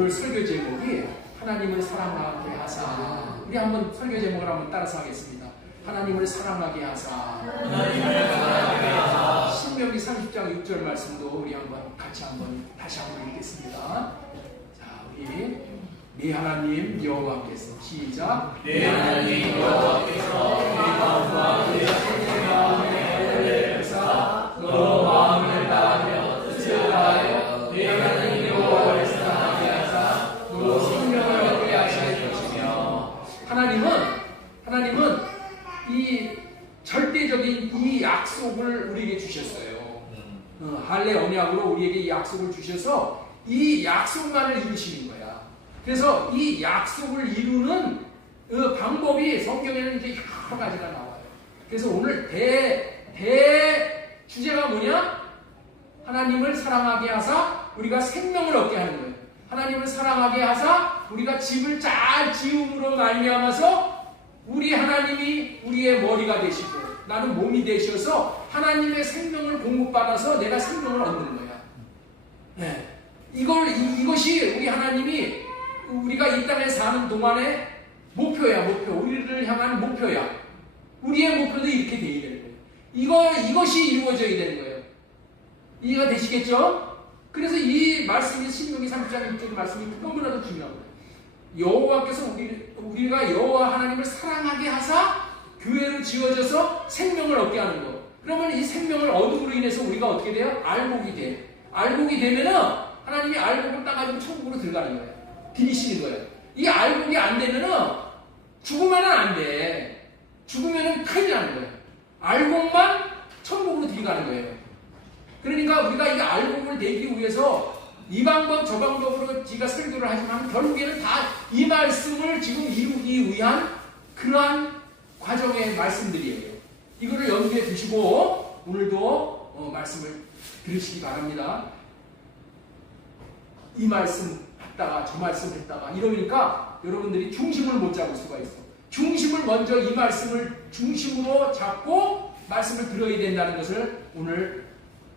오늘 설교 제목이 하나님을 사랑하게 하사. 우리 한번 설교 제목을 한번 따라서 하겠습니다. 하나님을 사랑하게 하사. 신명기 30장 6절 말씀도 우리 한번 같이 다시 한번 읽겠습니다. 자, 우리 네 하나님 여호와께서 시작. 네 하나님 여호와께서 네 마음과 네 생명을 내사 너 마음을 다하며 뜻을 다하여 네 하나님 여호와를 사랑하게 하사 너 생명을 얻게 하실 것이며. 하나님은 이 절대적인 이 약속을 우리에게 주셨어요. 할례 언약으로 우리에게 이 약속을 주셔서 이 약속만을 이루시는 거야. 그래서 이 약속을 이루는 그 방법이 성경에는 이제 여러 가지가 나와요. 그래서 오늘 주제가 뭐냐? 하나님을 사랑하게 하사 우리가 생명을 얻게 하는 거예요. 하나님을 사랑하게 하사 우리가 집을 잘 지음으로 말미암아서 우리 하나님이 우리의 머리가 되시고 나는 몸이 되셔서 하나님의 생명을 공급받아서 내가 생명을 얻는 거야. 네. 이것이 우리 하나님이 우리가 이 땅에 사는 동안의 목표야. 우리를 향한 목표야. 우리의 목표도 이렇게 되어야 되는 거예요. 이것이 이루어져야 되는 거예요. 이해가 되시겠죠? 그래서 이 말씀이 신명기 30장 6절 말씀이 너무나도 중요한 거예요. 여호와께서 우리가 여호와 하나님을 사랑하게 하사 교회로 지어져서 생명을 얻게 하는 거. 그러면 이 생명을 얻음으로 인해서 우리가 어떻게 돼요? 알복이 돼. 알복이 되면은 하나님이 알복을 따가지고 천국으로 들어가는 거예요. 들이시는 거예요. 이 알복이 안 되면은 죽으면은 안 돼. 죽으면은 큰일 나는 거예요. 알복만 천국으로 들어가는 거예요. 그러니까 우리가 이 알복을 내기 위해서 이 방법 저 방법으로 지가 설교를 하지만 결국에는 다 이 말씀을 지금 이루기 위한 그러한 과정의 말씀들이에요. 이거를 염두에 두시고 오늘도 말씀을 들으시기 바랍니다. 이 말씀 했다가 저 말씀 했다가 이러니까 여러분들이 중심을 못 잡을 수가 있어. 중심을 먼저 이 말씀을 중심으로 잡고 말씀을 들어야 된다는 것을 오늘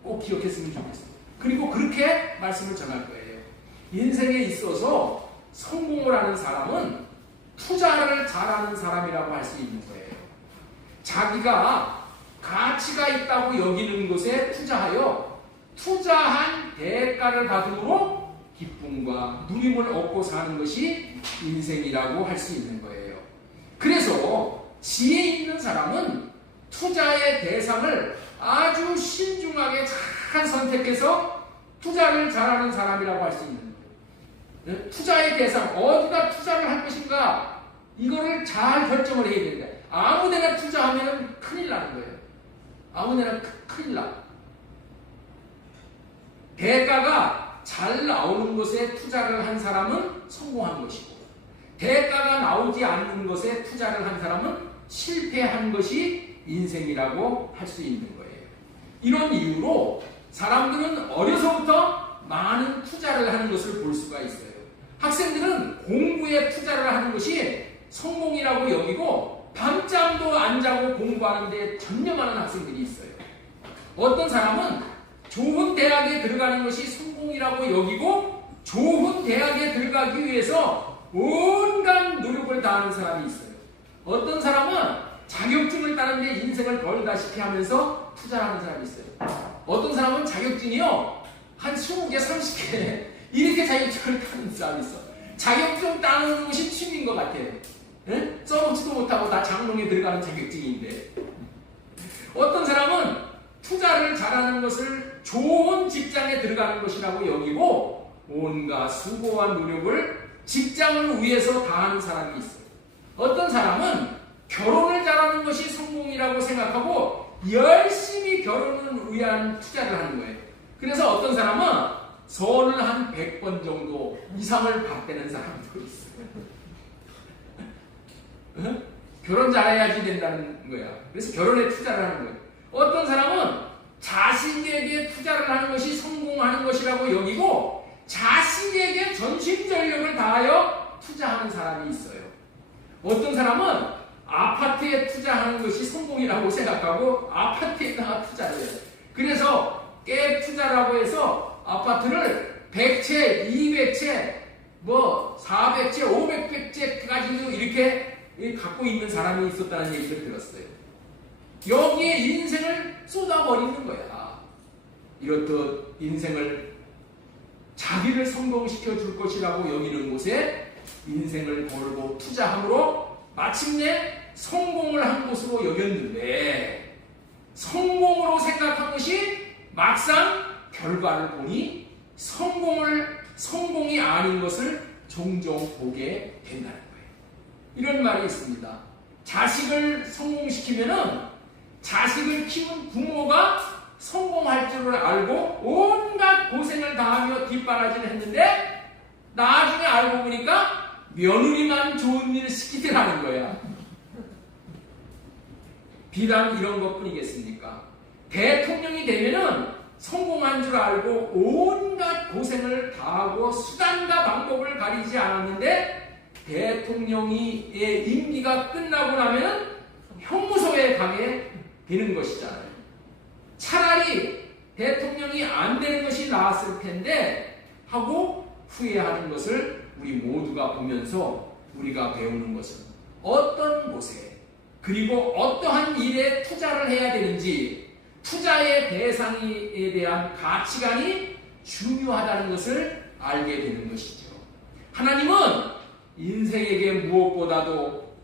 꼭 기억했으면 좋겠어요. 그리고 그렇게 말씀을 전할 거예요. 인생에 있어서 성공을 하는 사람은 투자를 잘하는 사람이라고 할 수 있는 거예요. 자기가 가치가 있다고 여기는 것에 투자하여 투자한 대가를 받음으로 기쁨과 누림을 얻고 사는 것이 인생이라고 할 수 있는 거예요. 그래서 지혜 있는 사람은 투자의 대상을 아주 신중하게 잘 선택해서 투자를 잘하는 사람이라고 할 수 있는 거예요. 투자의 대상, 어디다 투자를 할 것인가 이거를 잘 결정을 해야 됩니다. 아무데나 투자하면 큰일 나는 거예요. 아무데나 큰일 나. 대가가 잘 나오는 것에 투자를 한 사람은 성공한 것이고 대가가 나오지 않는 것에 투자를 한 사람은 실패한 것이 인생이라고 할 수 있는 거예요. 이런 이유로 사람들은 어려서부터 많은 투자를 하는 것을 볼 수가 있어요. 학생들은 공부에 투자를 하는 것이 성공이라고 여기고 밤잠도 안 자고 공부하는 데 전념하는 학생들이 있어요. 어떤 사람은 좋은 대학에 들어가는 것이 성공이라고 여기고 좋은 대학에 들어가기 위해서 온갖 노력을 다하는 사람이 있어요. 어떤 사람은 자격증을 따는데 인생을 걸다시피 하면서 투자하는 사람이 있어요. 어떤 사람은 자격증이요 한 20개, 30개 이렇게 자격증을 따는 사람이 있어. 자격증 따는 것이 취미인 것 같아요. 예? 써먹지도 못하고 다 장롱에 들어가는 자격증인데 어떤 사람은 투자를 잘하는 것을 좋은 직장에 들어가는 것이라고 여기고 온갖 수고와 노력을 직장을 위해서 다하는 사람이 있어요. 어떤 사람은 결혼을 잘하는 것이 성공이라고 생각하고 열심히 결혼을 위한 투자를 하는 거예요. 그래서 어떤 사람은 선을 한 100번 정도 이상을 받대는 사람도 있어요. 결혼 잘해야지 된다는 거야. 그래서 결혼에 투자를 하는 거예요. 어떤 사람은 자식에게 투자를 하는 것이 성공하는 것이라고 여기고 자식에게 전심전력을 다하여 투자하는 사람이 있어요. 어떤 사람은 아파트에 투자하는 것이 성공이라고 생각하고 아파트에다가 투자를 해요. 그래서 갭 투자라고 해서 아파트를 100채, 200채 뭐 400제, 500제까지도 이렇게 갖고 있는 사람이 있었다는 얘기를 들었어요. 여기에 인생을 쏟아버리는 거야. 이렇듯 인생을 자기를 성공시켜 줄 것이라고 여기는 곳에 인생을 걸고 투자함으로 마침내 성공을 한 것으로 여겼는데, 성공으로 생각한 것이 막상 결과를 보니 성공이 아닌 것을 종종 보게 된다는 거예요. 이런 말이 있습니다. 자식을 성공시키면은 자식을 키운 부모가 성공할 줄을 알고 온갖 고생을 다하며 뒷바라지를 했는데 나중에 알고 보니까 며느리만 좋은 일을 시키더라는 거야. 비단 이런 것뿐이겠습니까? 대통령이 되면은 성공한 줄 알고 온갖 고생을 다하고 수단과 방법을 가리지 않았는데 대통령의 임기가 끝나고 나면 형무소에 가게 되는 것이잖아요. 차라리 대통령이 안 되는 것이 나았을 텐데 하고 후회하는 것을 우리 모두가 보면서 우리가 배우는 것은 어떤 곳에 그리고 어떠한 일에 투자를 해야 되는지, 투자의 대상에 대한 가치관이 중요하다는 것을 알게 되는 것이죠. 하나님은 인생에게 무엇보다도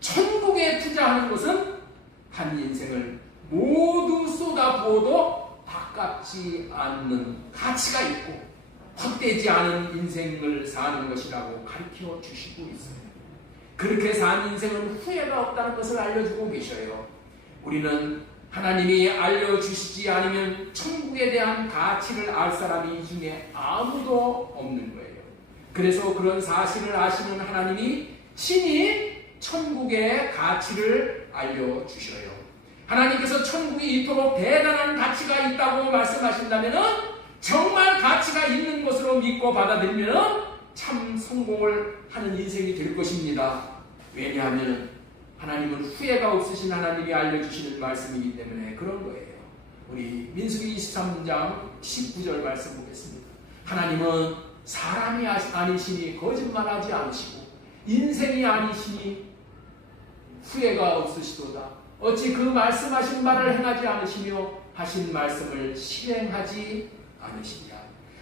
천국에 투자하는 것은 한 인생을 모두 쏟아부어도 아깝지 않는 가치가 있고 헛되지 않은 인생을 사는 것이라고 가르쳐 주시고 있어요. 그렇게 산 인생은 후회가 없다는 것을 알려주고 계셔요. 우리는 하나님이 알려주시지 않으면 천국에 대한 가치를 알 사람이 이 중에 아무도 없는 거예요. 그래서 그런 사실을 아시는 하나님이 친히 천국의 가치를 알려주셔요. 하나님께서 천국이 이토록 대단한 가치가 있다고 말씀하신다면 정말 가치가 있는 것으로 믿고 받아들이면 참 성공을 하는 인생이 될 것입니다. 왜냐하면 하나님은 후회가 없으신 하나님이 알려주시는 말씀이기 때문에 그런 거예요. 우리 민수기 23장 19절 말씀 보겠습니다. 하나님은 사람이 아니시니 거짓말하지 않으시고 인생이 아니시니 후회가 없으시도다. 어찌 그 말씀하신 말을 행하지 않으시며 하신 말씀을 실행하지 않으시냐.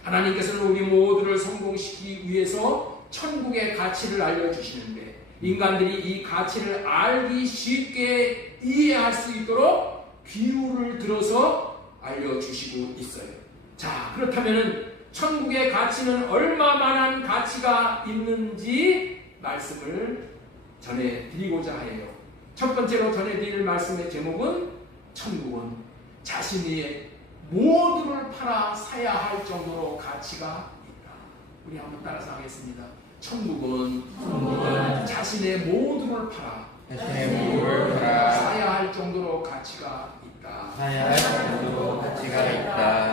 하나님께서는 우리 모두를 성공시키기 위해서 천국의 가치를 알려주시는데 인간들이 이 가치를 알기 쉽게 이해할 수 있도록 비유를 들어서 알려주시고 있어요. 자, 그렇다면 천국의 가치는 얼마만한 가치가 있는지 말씀을 전해드리고자 해요. 첫 번째로 전해드릴 말씀의 제목은 천국은 자신의 모두를 팔아 사야 할 정도로 가치가 있다. 우리 한번 따라서 하겠습니다. 천국은 자신의 모두를 팔아 사야 할 정도로 가치가 있다.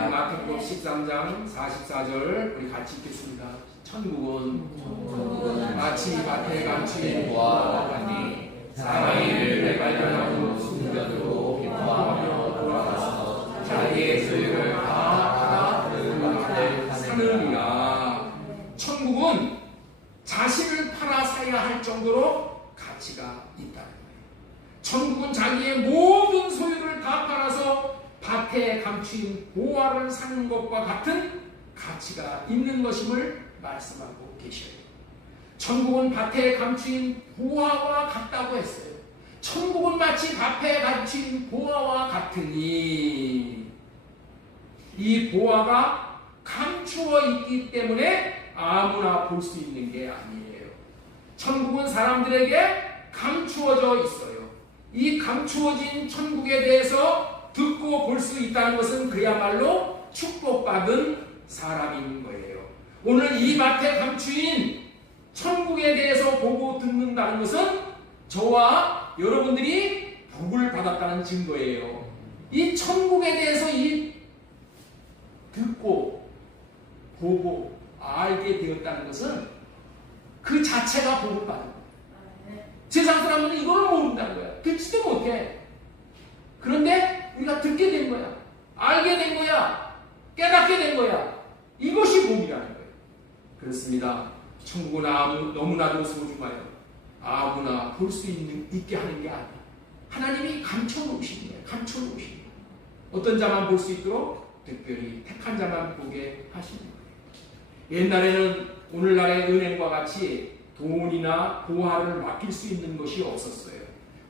마태복음 13장 44절 우리 같이 읽겠습니다. 천국은 마치 밭에 감추인 보화와 같니 사람이 이를 발견하고 숨겨두고 기뻐하며 돌아가서 자기의 소유를 다 그 밭에 사느니라. 천국은 자신을 팔아 사야 할 정도로 가치가 있다는 거예요. 천국은 자기의 모든 소유를 다 팔아서 밭에 감추인 보화를 사는 것과 같은 가치가 있는 것임을 말씀하고 계셔요. 천국은 밭에 감추인 보화와 같다고 했어요. 천국은 마치 밭에 감추인 보화와 같으니 이 보화가 감추어 있기 때문에 아무나 볼 수 있는 게 아니에요. 천국은 사람들에게 감추어져 있어요. 이 감추어진 천국에 대해서 듣고 볼 수 있다는 것은 그야말로 축복받은 사람인 거예요. 오늘 이 밭에 감추인 천국에 대해서 보고 듣는다는 것은 저와 여러분들이 복을 받았다는 증거예요. 이 천국에 대해서 듣고 보고 알게 되었다는 것은 그 자체가 복을 받은 거예요. 세상 사람들은 이걸 모른다는 거야. 듣지도 못해. 그런데 우리가 듣게 된 거야. 알게 된 거야. 깨닫게 된 거야. 이것이 복이라는 거예요. 그렇습니다. 천국은 너무나도 소중하여 아무나 볼 수 있게 하는 게 아니야. 하나님이 감춰놓으신 거예요. 감춰놓으신 거예요. 어떤 자만 볼 수 있도록 특별히 택한 자만 보게 하시는 거예요. 옛날에는 오늘날의 은행과 같이 돈이나 보화를 맡길 수 있는 것이 없었어요.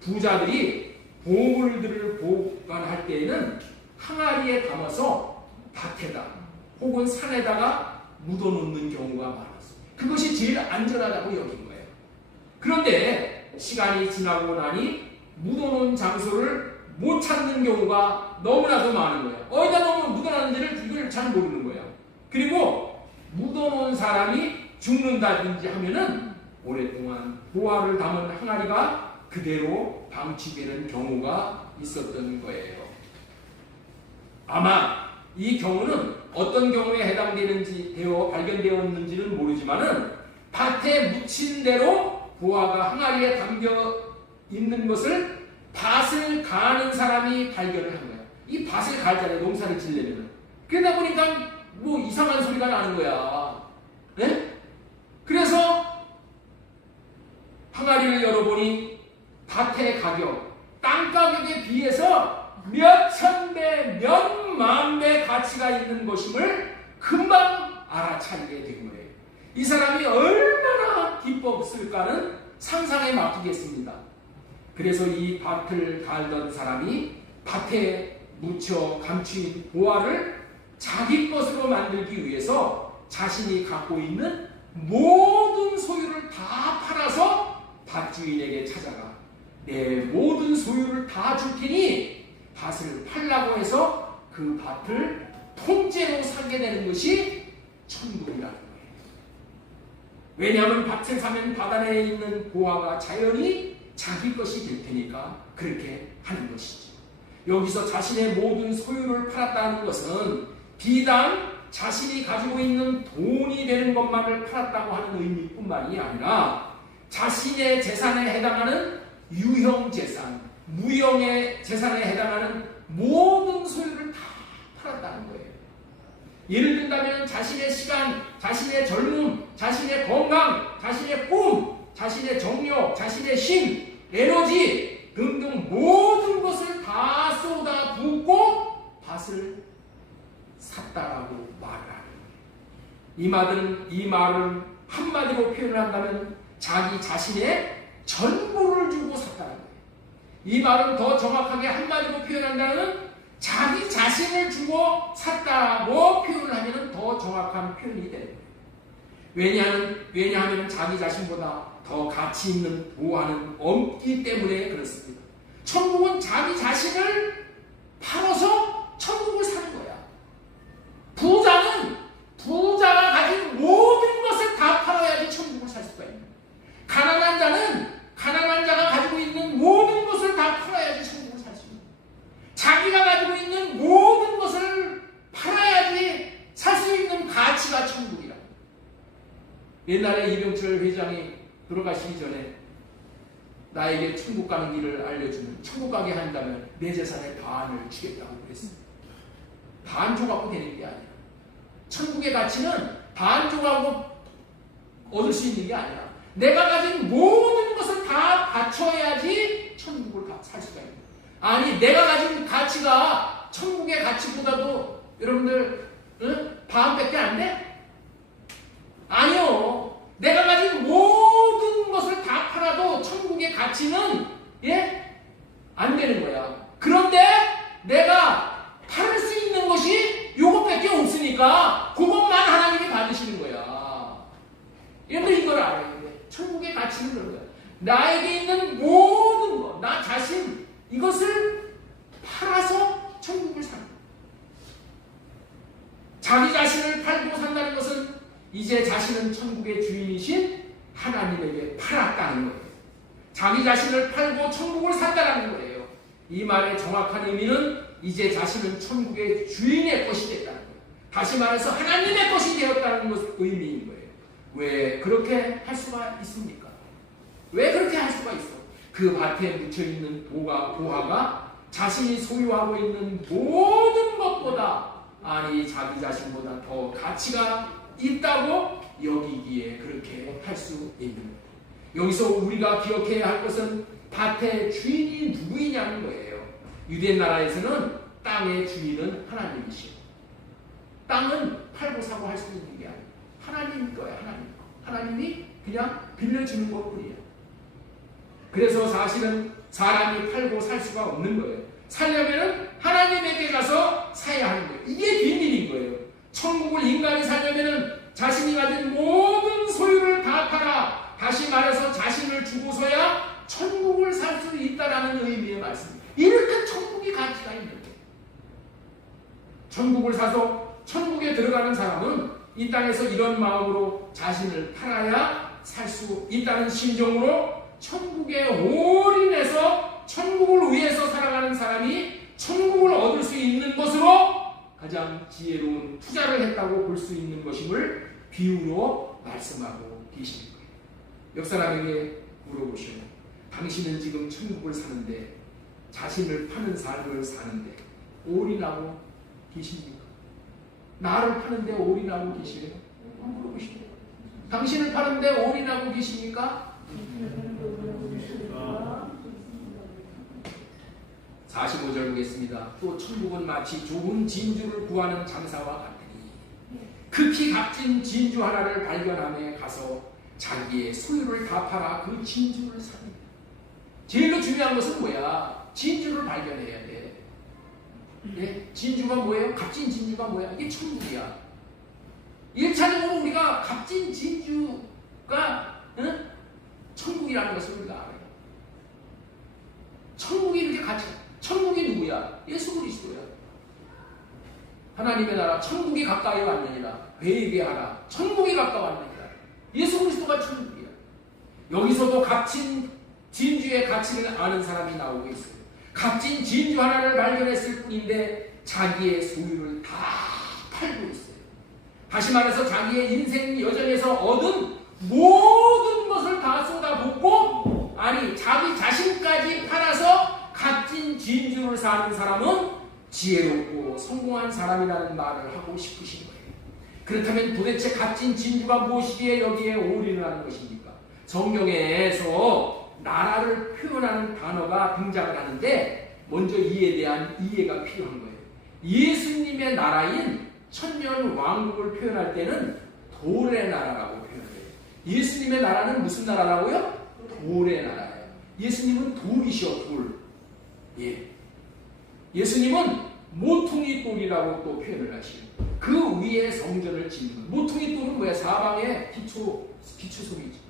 부자들이 보물들을 보관할 때에는 항아리에 담아서 밭에다 혹은 산에다가 묻어놓는 경우가 많았어요. 그것이 제일 안전하다고 여긴 거예요. 그런데 시간이 지나고 나니 묻어놓은 장소를 못 찾는 경우가 너무나도 많은 거예요. 어디다 너무 묻어놨는지를 이걸 잘 모르는 거예요. 그리고 묻어놓은 사람이 죽는다든지 하면은 오랫동안 보화를 담은 항아리가 그대로 방치되는 경우가 있었던 거예요. 아마 이 경우는 어떤 경우에 해당되는지 발견되었는지는 모르지만은 밭에 묻힌 대로 보화가 항아리에 담겨 있는 것을 밭을 가는 사람이 발견을 한 거야. 이 밭을 갈잖아요. 농사를 지려면. 그러다 보니까 뭐 이상한 소리가 나는 거야. 네? 그래서 항아리를 열어보니 밭의 가격, 땅 가격에 비해서 몇천 배, 몇만 배 가치가 있는 것임을 금방 알아차리게 된 거예요. 이 사람이 얼마나 기뻤을까는 상상에 맡기겠습니다. 그래서 이 밭을 갈던 사람이 밭에 묻혀 감춘 보화를 자기 것으로 만들기 위해서 자신이 갖고 있는 모든 소유를 다 팔아서 밭주인에게 찾아가 내 모든 소유를 다 줄 테니 밭을 팔라고 해서 그 밭을 통째로 사게 되는 것이 천국이라는 거예요. 왜냐하면 밭을 사면 밭 안에 있는 보화가 자연히 자기 것이 될 테니까 그렇게 하는 것이죠. 여기서 자신의 모든 소유를 팔았다는 것은 비단 자신이 가지고 있는 돈이 되는 것만을 팔았다고 하는 의미뿐만이 아니라 자신의 재산에 해당하는 유형재산, 무형의 재산에 해당하는 모든 소유를 다 팔았다는 거예요. 예를 든다면 자신의 시간, 자신의 젊음, 자신의 건강, 자신의 꿈, 자신의 정력, 자신의 힘, 에너지 등등 모든 것을 다 쏟아붓고 밭을 샀다라고 말을 하는 거예요. 이 말은 한마디로 표현을 한다면 자기 자신의 전부를 주고 샀다는 거예요. 이 말은 더 정확하게 한마디로 표현한다면 자기 자신을 주고 샀다고 표현을 하면 더 정확한 표현이 되는 거예요. 왜냐하면 자기 자신보다 더 가치 있는 보화는 없기 때문에 그렇습니다. 천국은 자기 자신을 팔아서 천국을 사는 거야. 부자가 가진 모든 것을 다 팔아야지 천국을 살 수가 있는 거야. 가난한 자가 가지고 있는 모든 것을 다 팔아야지 천국을 살 수 있는 거야. 자기가 가지고 있는 모든 것을 팔아야지 살 수 있는 가치가 천국이라. 옛날에 이병철 회장이 돌아가시기 전에 나에게 천국 가는 길을 알려주면 천국 가게 한다면 내 재산의 반을 주겠다고 그랬어요. 반 줘갖고 되는 게 아니라 천국의 가치는 반 줘갖고 얻을 수 있는 게 아니라 내가 가진 모든 것을 다 바쳐야지 천국을 살 수가 있는 거예요. 아니 내가 가진 가치가 천국의 가치보다도 여러분들 반밖에 안 돼? 아니요. 내가 가진 모든 것을 다 팔아도 천국의 가치는 안 되는 거야. 그런데 내가 팔을 수 있는 것이 요것밖에 없으니까 그것만 하나님이 받으시는 거야. 여러분들 이걸 알아야 돼. 천국의 가치는 그런 거야. 나에게 있는 모든 것, 나 자신 이것을 팔아서 천국을 사는 거야. 자기 자신을 팔고 산다는 것은 이제 자신은 천국의 주인이신 하나님에게 팔았다는 거예요. 자기 자신을 팔고 천국을 샀다는 거예요. 이 말의 정확한 의미는 이제 자신은 천국의 주인의 것이 됐다는 거예요. 다시 말해서 하나님의 것이 되었다는 의미인 거예요. 왜 그렇게 할 수가 있습니까? 왜 그렇게 할 수가 있어? 그 밭에 묻혀있는 보화가 자신이 소유하고 있는 모든 것보다 아니 자기 자신보다 더 가치가 있다고 여기기에 그렇게 수 있는 거예요. 여기서 우리가 기억해야 할 것은 밭의 주인이 누구이냐는 거예요. 유대 나라에서는 땅의 주인은 하나님이시고, 땅은 팔고 사고 할 수 있는 게 아니에요. 하나님 거예요. 하나님이 그냥 빌려주는 것뿐이에요. 그래서 사실은 사람이 팔고 살 수가 없는 거예요. 살려면은 하나님에게 가서 사야 하는 거예요. 이게 비밀인 거예요. 천국을 인간이 살려면은 자신이 가진 모든 소유를 다 팔아, 다시 말해서 자신을 주고서야 천국을 살 수 있다라는 의미의 말씀입니다. 이렇게 천국이 가치가 있는 거예요. 천국을 사서 천국에 들어가는 사람은 이 땅에서 이런 마음으로 자신을 팔아야 살 수 있다는 심정으로 천국에 올인해서 천국을 위해서 살아가는 사람이 천국을 얻을 수 있는 것으로 가장 지혜로운 투자를 했다고 볼 수 있는 것임을 비유로 말씀하고 계시는 거예요. 옆 사람에게 물어보시오. 당신은 지금 천국을 사는데, 자신을 파는 삶을 사는데 올인하고 계십니까? 나를 파는데 올인하고 계시래요? 물어보시오. 당신을 파는데 올인하고 계십니까? 45절 보겠습니다. 또 천국은 마치 좋은 진주를 구하는 장사와 같으니 극히 값진 진주 하나를 발견함에 가서 자기의 소유를 다 팔아 그 진주를 삽니다. 제일로 중요한 것은 뭐야? 진주를 발견해야 돼. 예? 진주가 뭐예요? 값진 진주가 뭐야? 이게 천국이야. 1차적으로 우리가 값진 진주가 천국이라는 것을 우리가 알아요. 천국이 이렇게 천국이 누구야? 예수 그리스도야. 하나님의 나라 천국이 가까이 왔느니라. 회개하라. 천국이 가까웠느니라. 예수 그리스도가 천국이야. 여기서도 값진 진주의 가치를 아는 사람이 나오고 있어요. 값진 진주 하나를 발견했을 뿐인데 자기의 소유를 다 팔고 있어요. 다시 말해서 자기의 인생 여정에서 얻은 모든 것을 다 쏟아붓고, 아니 자기 자신까지 팔아서 값진 진주를 사는 사람은 지혜롭고 성공한 사람이라는 말을 하고 싶으신 거예요. 그렇다면 도대체 값진 진주가 무엇이기에 여기에 올인을 하는 것입니까? 성경에서 나라를 표현하는 단어가 등장을 하는데 먼저 이에 대한 이해가 필요한 거예요. 예수님의 나라인 천년 왕국을 표현할 때는 돌의 나라라고 표현해요. 예수님의 나라는 무슨 나라라고요? 돌의 나라예요. 예수님은 돌이셔, 돌. 예. 예수님은 모퉁이 돌이라고 또 표현을 하시고, 그 위에 성전을 짓는 것. 모퉁이 돌은 뭐야? 사방에 기초소이지.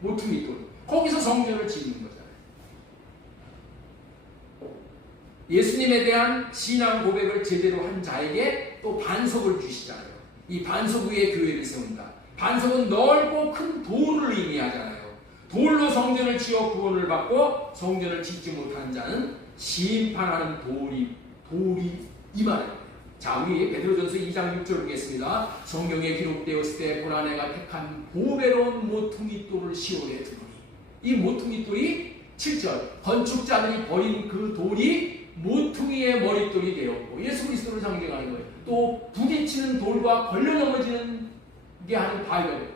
모퉁이 돌. 거기서 성전을 짓는 거잖아요. 예수님에 대한 신앙 고백을 제대로 한 자에게 또 반석을 주시잖아요. 이 반석 위에 교회를 세운다. 반석은 넓고 큰 돌을 의미하잖아요. 돌로 성전을 지어 구원을 받고 성전을 짓지 못한 자는 심판하는 돌이 이 말이에요. 자, 우리 베드로전서 2장 6절 보겠습니다. 성경에 기록되었을 때 보라 내가 택한 보배로운 모퉁이 돌을 시온에 두노니. 이 모퉁이 돌이 7절 건축자들이 버린 그 돌이 모퉁이의 머릿돌이 되었고, 예수 그리스도를 상징하는 거예요. 또 부딪히는 돌과 걸려 넘어지는 게 하는 바위가 돼요.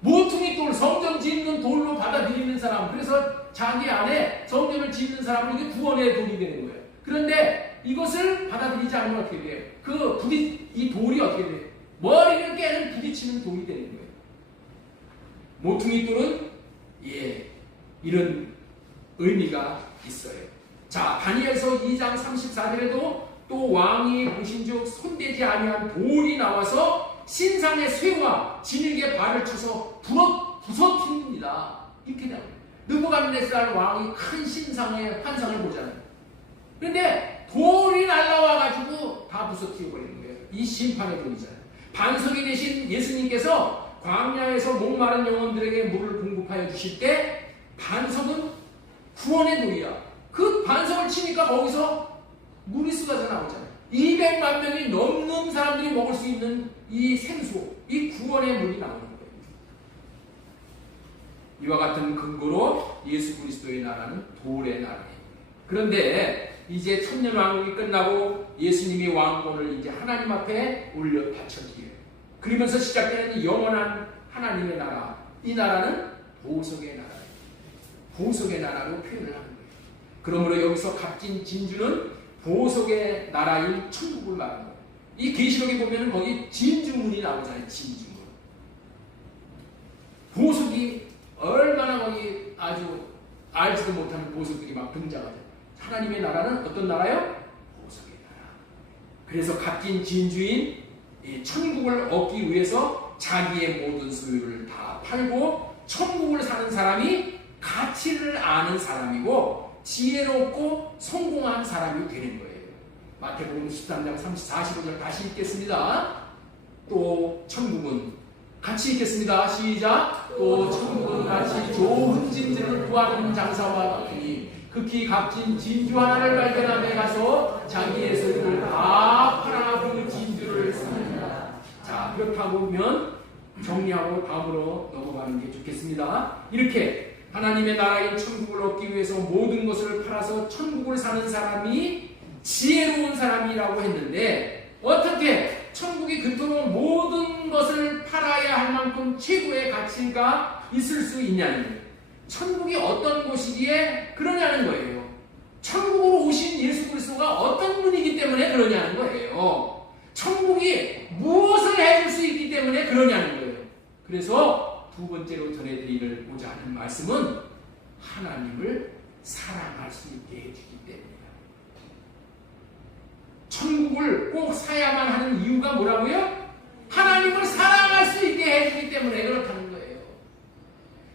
모퉁이 돌, 성전 짓는 돌로 받아들이는 사람, 그래서 자기 안에 성전을 짓는 사람은 이게 구원의 돌이 되는 거예요. 그런데 이것을 받아들이지 않으면 어떻게 돼요? 이 돌이 어떻게 돼요? 머리를 깨는 부딪히는 돌이 되는 거예요. 모퉁이 돌은 이런 의미가 있어요. 자, 다니엘서 2장 34절에도 또 왕이 보신즉 손대지 아니한 돌이 나와서 신상의 쇠와 진흙에 발을 쳐서 부서뜨립니다. 이렇게 나와요. 느부갓네살 왕이 큰 신상의 환상을 보잖아요. 그런데 돌이 날라와가지고 다 부서뜨려버리는 거예요. 이 심판의 돌이잖아요. 반석이 되신 예수님께서 광야에서 목마른 영혼들에게 물을 공급하여 주실 때 반석은 구원의 돌이야. 그 반석을 치니까 거기서 물이 쏟아져 나오잖아요. 200만 명이 넘는 사람들이 먹을 수 있는 이 생수, 이 구원의 물이 나오는 거예요. 이와 같은 근거로 예수 그리스도의 나라는 돌의 나라예요. 그런데 이제 천년 왕국이 끝나고 예수님이 왕권을 이제 하나님 앞에 올려 바쳐지게, 그러면서 시작되는 영원한 하나님의 나라, 이 나라는 보석의 나라예요. 보석의 나라로 표현을 하는 거예요. 그러므로 여기서 값진 진주는 보석의 나라인 천국을 말하는 거예요. 이 계시록에 보면 거기 진주문이 나오잖아요. 진주문. 보석이 얼마나 거기 아주 알지도 못하는 보석들이 막 등장하죠. 하나님의 나라는 어떤 나라요? 보석의 나라. 그래서 값진 진주인 이 천국을 얻기 위해서 자기의 모든 소유를 다 팔고 천국을 사는 사람이 가치를 아는 사람이고 지혜롭고 성공한 사람이 되는 거예요. 마태복음 13장 45절 다시 읽겠습니다. 또 천국은 같이 읽겠습니다. 시작. 또 천국은 같이 좋은 진주를 구하는 장사와 같으니 극히 값진 진주 하나를 발견함에 가서 자기의 소유를 다 팔아 그 진주를 삽니다. 자, 그렇다고 보면 정리하고 다음으로 넘어가는 게 좋겠습니다. 이렇게 하나님의 나라인 천국을 얻기 위해서 모든 것을 팔아서 천국을 사는 사람이 지혜로운 사람이라고 했는데, 어떻게 천국이 그토록 모든 것을 팔아야 할 만큼 최고의 가치가 있을 수 있냐는 거예요. 천국이 어떤 곳이기에 그러냐는 거예요. 천국으로 오신 예수 그리스도가 어떤 분이기 때문에 그러냐는 거예요. 천국이 무엇을 해줄 수 있기 때문에 그러냐는 거예요. 그래서 두 번째로 전해드리고자 하는 말씀은 하나님을 사랑할 수 있게 해주기 때문이다. 천국을 꼭 사야만 하는 이유가 뭐라고요? 하나님을 사랑할 수 있게 해주기 때문에 그렇다는 거예요.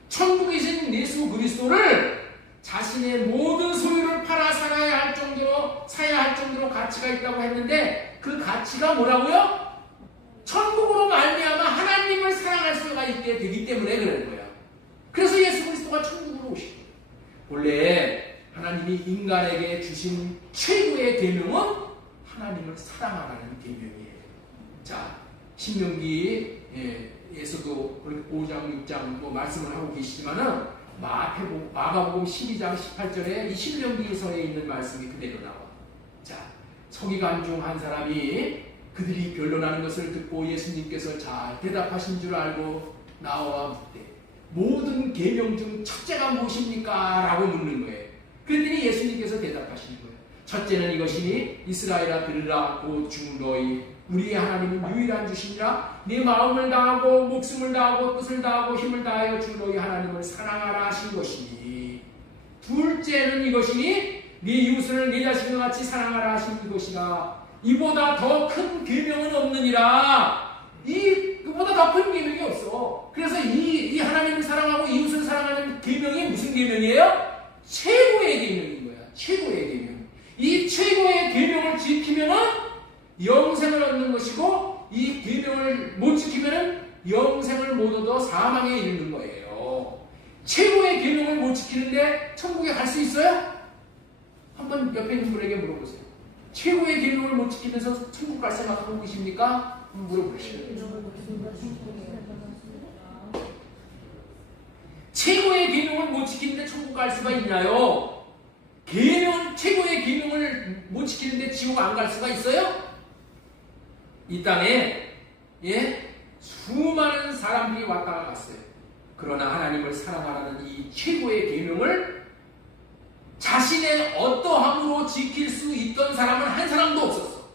천국에 계신 예수 그리스도를 자신의 모든 소유를 팔아 사야 할 정도로 가치가 있다고 했는데, 그 가치가 뭐라고요? 천국으로 말미암아 하나님을 사랑할 수가 있게 되기 때문에 그런 거야. 그래서 예수 그리스도가 천국으로 오신 거예요. 원래 하나님이 인간에게 주신 최고의 계명은 하나님을 사랑하라는 계명이에요. 자, 신명기에서도 5장, 6장 뭐 말씀을 하고 계시지만은 마가복음 12장 18절에 이 신명기서에 있는 말씀이 그대로 나와. 자, 서기관 중 한 사람이 그들이 변론하는 것을 듣고 예수님께서 잘 대답하신 줄 알고 나와 묻되, 모든 계명 중 첫째가 무엇입니까? 라고 묻는 거예요. 그랬더니 예수님께서 대답하시는 거예요. 첫째는 이것이니 이스라엘아 들으라. 곧 주 너희 우리의 하나님은 유일한 주시니라. 네 마음을 다하고 목숨을 다하고 뜻을 다하고 힘을 다하여 주 너희 하나님을 사랑하라 하신 것이니, 둘째는 이것이니 네 이웃을 네 자신과 같이 사랑하라 하신 이것이라. 이보다 더 큰 계명은 없느니라. 그보다 더 큰 계명이 없어. 그래서 이 하나님을 사랑하고 이웃을 사랑하는 계명이 무슨 계명이에요? 최고의 계명인 거야. 최고의 계명. 이 최고의 계명을 지키면은 영생을 얻는 것이고, 이 계명을 못 지키면은 영생을 못 얻어 사망에 이르는 거예요. 최고의 계명을 못 지키는데 천국에 갈 수 있어요? 한번 옆에 있는 분에게 물어보세요. 최고의 계명을 못 지키면서 천국 갈 생각하고 계십니까? 한번 물어보시죠. 최고의 계명을 못 지키는데 천국 갈 수가 있나요? 최고의 계명을 못 지키는데 지옥 안 갈 수가 있어요? 이 땅에 수많은 사람들이 왔다가 갔어요. 그러나 하나님을 사랑하라는 이 최고의 계명을 자신의 어떠함으로 지킬 수 있던 사람은 한 사람도 없었어.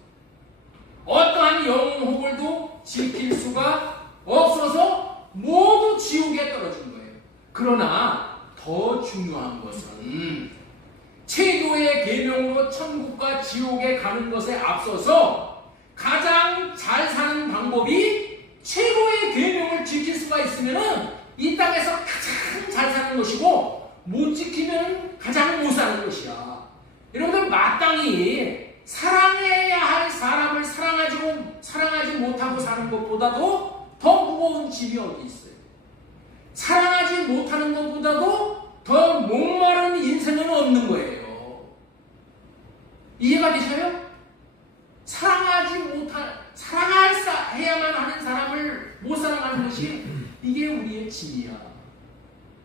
어떠한 영혼홀도 지킬 수가 없어서 모두 지옥에 떨어진 거예요. 그러나 더 중요한 것은 최고의 계명으로 천국과 지옥에 가는 것에 앞서서 가장 잘 사는 방법이, 최고의 계명을 지킬 수가 있으면 이 땅에서 가장 잘 사는 것이고, 못 지키면 가장 못 사는 것이야. 여러분들 마땅히 사랑해야 할 사람을 사랑하지 못하고 사는 것보다도 더 무거운 짐이 어디 있어요? 사랑하지 못하는 것보다도 더 목마른 인생은 없는 거예요. 이해가 되셔요? 사랑해야만 하는 사람을 못 사랑하는 것이, 이게 우리의 짐이야.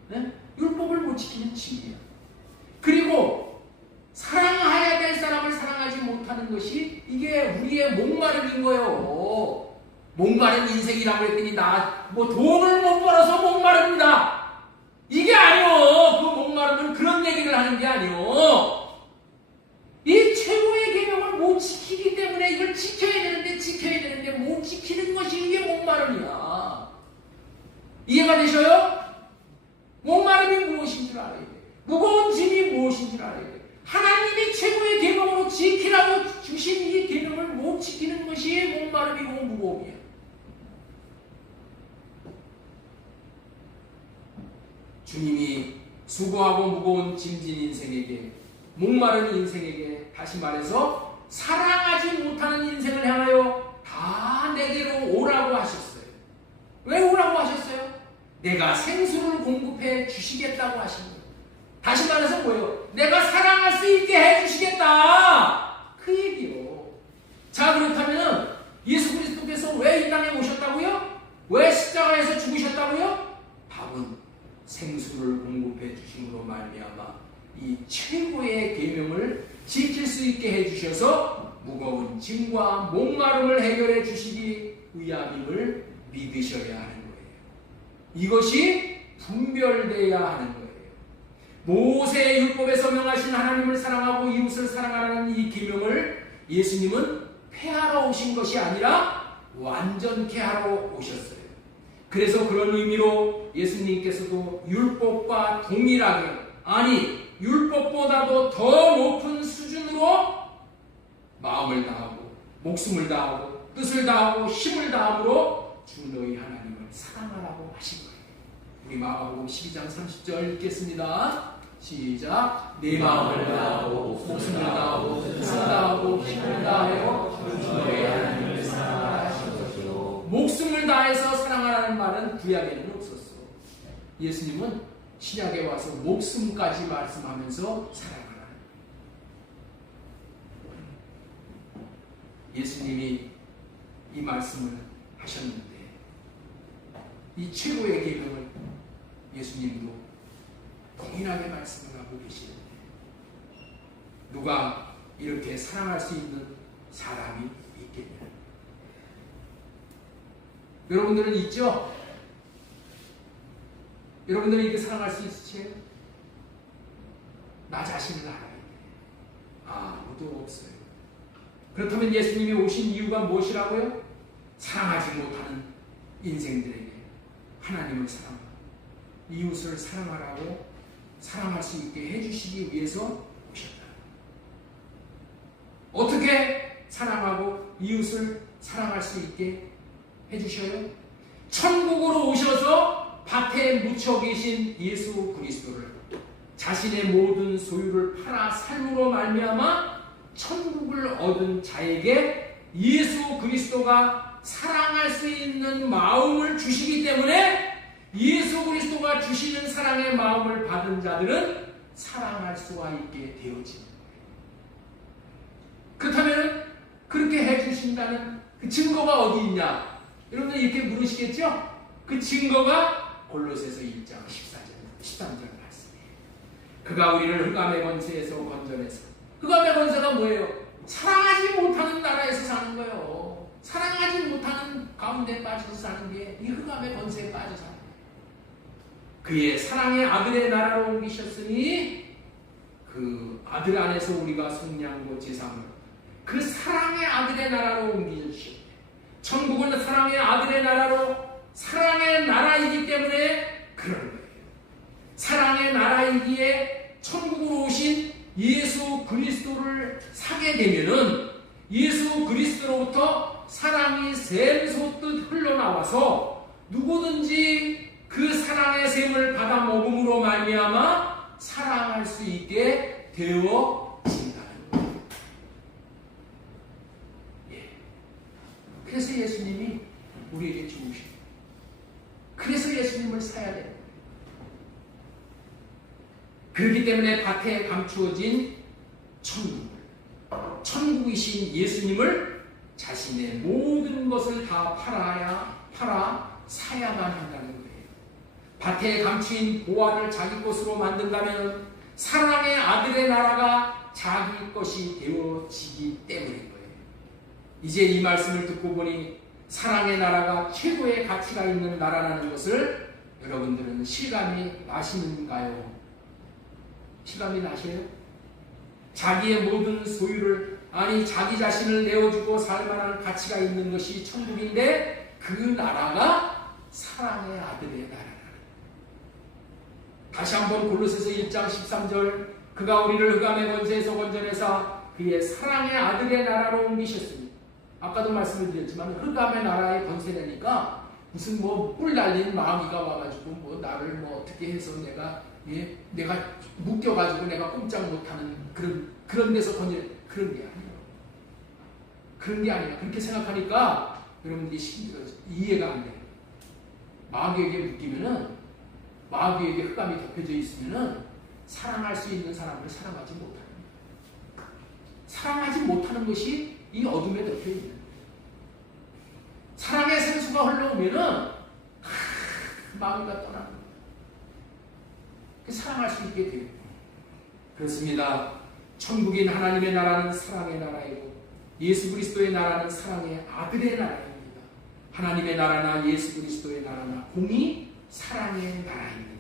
네? 율법을 못 지키는 짐이야. 그리고 사랑해야 될 사람을 사랑하지 못하는 것이, 이게 우리의 목마름인 거예요. 목마른 인생이라고 했더니 나 뭐 돈을 못 벌어서 목마릅니다. 이게 아니요. 그 목마름은 그런 얘기를 하는 게 아니요. 이 최고의 계명을 못 지키기 때문에 이걸 지켜야 되는데 못 지키는 것이 이게 목마름이야. 이해가 되셔요? 목마름이 무엇인 줄 알아야 돼. 무거운 짐이 무엇인 줄 알아야 돼. 하나님이 최고의 계명으로 지키라고 주신 이 계명을 못 지키는 것이 목마름이고 무거움이야. 주님이 수고하고 무거운 짐진 인생에게, 목마른 인생에게, 다시 말해서 사랑하지 못하는 인생을 향하여 다 내게로 오라고 하셨어요. 왜 오라고 하셨어요? 내가 생수를 공급해 주시겠다고 하신 거예요. 다시 말해서 뭐예요? 내가 사랑할 수 있게 해주시겠다. 그 얘기요. 자, 그렇다면 예수 그리스도께서 왜 이 땅에 오셨다고요? 왜 십자가에서 죽으셨다고요? 답은 생수를 공급해 주심으로 말미암아 이 최고의 계명을 지킬 수 있게 해주셔서 무거운 짐과 목마름을 해결해 주시기 위함임을 믿으셔야 하는 거예요. 이것이 분별되어야 하는 거예요. 모세의 율법에서 명하신 하나님을 사랑하고 이웃을 사랑하라는 이 계명을 예수님은 폐하러 오신 것이 아니라 완전케 하러 오셨어요. 그래서 그런 의미로 예수님께서도 율법과 동일하게, 아니 율법보다도 더 높은 수준으로 마음을 다하고 목숨을 다하고 뜻을 다하고 힘을 다함으로 주 너희 하나님을 사랑하라고 하신 거예요. 우리 마가복음 12장 30절 읽겠습니다. 시작. 내 마음을 다하고 목숨을 다하고 뜻을 다하고 힘을 다하여 주 너희 하나님을 사랑하라 하신 것이요. 목숨을 다해서 사랑하라는 말은 구약에는 없었어. 예수님은 신약에 와서 목숨까지 말씀하면서 사랑하라. 예수님이 이 말씀을 하셨는데 이 최고의 계명을 예수님도 동일하게 말씀을 하고 계시는데 누가 이렇게 사랑할 수 있는 사람이 있겠냐? 여러분들은 있죠? 여러분들은 이렇게 사랑할 수 있으세요? 나 자신을 알아야 돼. 아무도 없어요. 그렇다면 예수님이 오신 이유가 무엇이라고요? 사랑하지 못하는 인생들에게 하나님을 사랑하고 이웃을 사랑하라고 사랑할 수 있게 해주시기 위해서 오셨다. 어떻게 사랑하고 이웃을 사랑할 수 있게 해주셔요? 천국으로 오셔서 밭에 묻혀 계신 예수 그리스도를 자신의 모든 소유를 팔아 삶으로 말미암아 천국을 얻은 자에게 예수 그리스도가 사랑할 수 있는 마음을 주시기 때문에 예수 그리스도가 주시는 사랑의 마음을 받은 자들은 사랑할 수가 있게 되어집니다. 그렇다면 그렇게 해주신다는 그 증거가 어디 있냐? 여러분들 이렇게 물으시겠죠? 그 증거가 골로새서 1장 13절 말씀이에요. 그가 우리를 흑암의 권세에서 건져내서, 흑암의 권세가 뭐예요? 사랑하지 못하는 나라에서 사는 거예요. 사랑하지 못하는 가운데 빠져서 사는 게 이 흑암의 권세에 빠져 사는 거예요. 그의 사랑의 아들의 나라로 옮기셨으니 그 아들 안에서 우리가 속량고 제사함을 그 사랑의 아들의 나라로 옮기셨어요. 천국은 사랑의 아들의 나라로, 사랑의 나라이기 때문에 그런 거예요. 사랑의 나라이기에 천국으로 오신 예수 그리스도를 사게 되면은 예수 그리스도로부터 사랑이 샘솟듯 흘러나와서 누구든지 그 사랑의 샘을 받아 먹음으로 말미암아 사랑할 수 있게 되어진다는 거예요. 그래서 예수님이 우리에게 주우시고, 그래서 예수님을 사야 돼요. 그렇기 때문에 밭에 감추어진 천국이신 예수님을 자신의 모든 것을 다 팔아 사야만 한다는 거예요. 밭에 감추인 보화를 자기 것으로 만든다면 사랑의 아들의 나라가 자기 것이 되어지기 때문인 거예요. 이제 이 말씀을 듣고 보니 사랑의 나라가 최고의 가치가 있는 나라라는 것을 여러분들은 실감이 나시는가요? 실감이 나셔요? 자기의 모든 소유를, 아니 자기 자신을 내어주고 살만한 가치가 있는 것이 천국인데 그 나라가 사랑의 아들의 나라라. 다시 한번 골로새서 1장 13절, 그가 우리를 흑암의 권세에서 건져내사 그의 사랑의 아들의 나라로 옮기셨습니다. 아까도 말씀을 드렸지만 흑암의 나라의 권세라니까 무슨 뭐 뿔 날린 마귀가 와가지고 뭐 나를 뭐 어떻게 해서 내가 묶여가지고 내가 꼼짝 못하는 그런 데서 건져, 그런 게 아니에요. 그런 게 아니라 그렇게 생각하니까 여러분들이 이해가 안 돼요. 마귀에게 묶이면은, 마귀에게 흑암이 덮여져 있으면은 사랑할 수 있는 사람을 사랑하지 못하는 거예요. 사랑하지 못하는 것이 이 어둠에 덮여 있는 거예요. 사랑의 생수가 흘러오면은 마귀가 떠나는 거예요. 사랑할 수 있게 돼요. 그렇습니다. 천국인 하나님의 나라는 사랑의 나라이고 예수 그리스도의 나라는 사랑의 아들의 나라입니다. 하나님의 나라나 예수 그리스도의 나라나 공이 사랑의 나라입니다.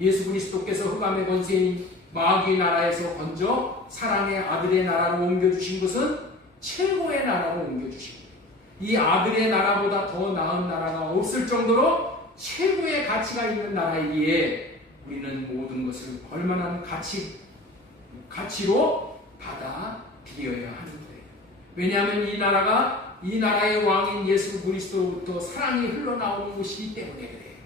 예수 그리스도께서 흑암의 권세인 마귀의 나라에서 건져 사랑의 아들의 나라로 옮겨주신 것은 최고의 나라로 옮겨주신 거예요. 이 아들의 나라보다 더 나은 나라가 없을 정도로 최고의 가치가 있는 나라이기에 우리는 모든 것을 걸만한 가치로 받아들여야 하는 거예요. 왜냐하면 이 나라의 왕인 예수 그리스도로부터 사랑이 흘러나오는 것이기 때문에 그래요.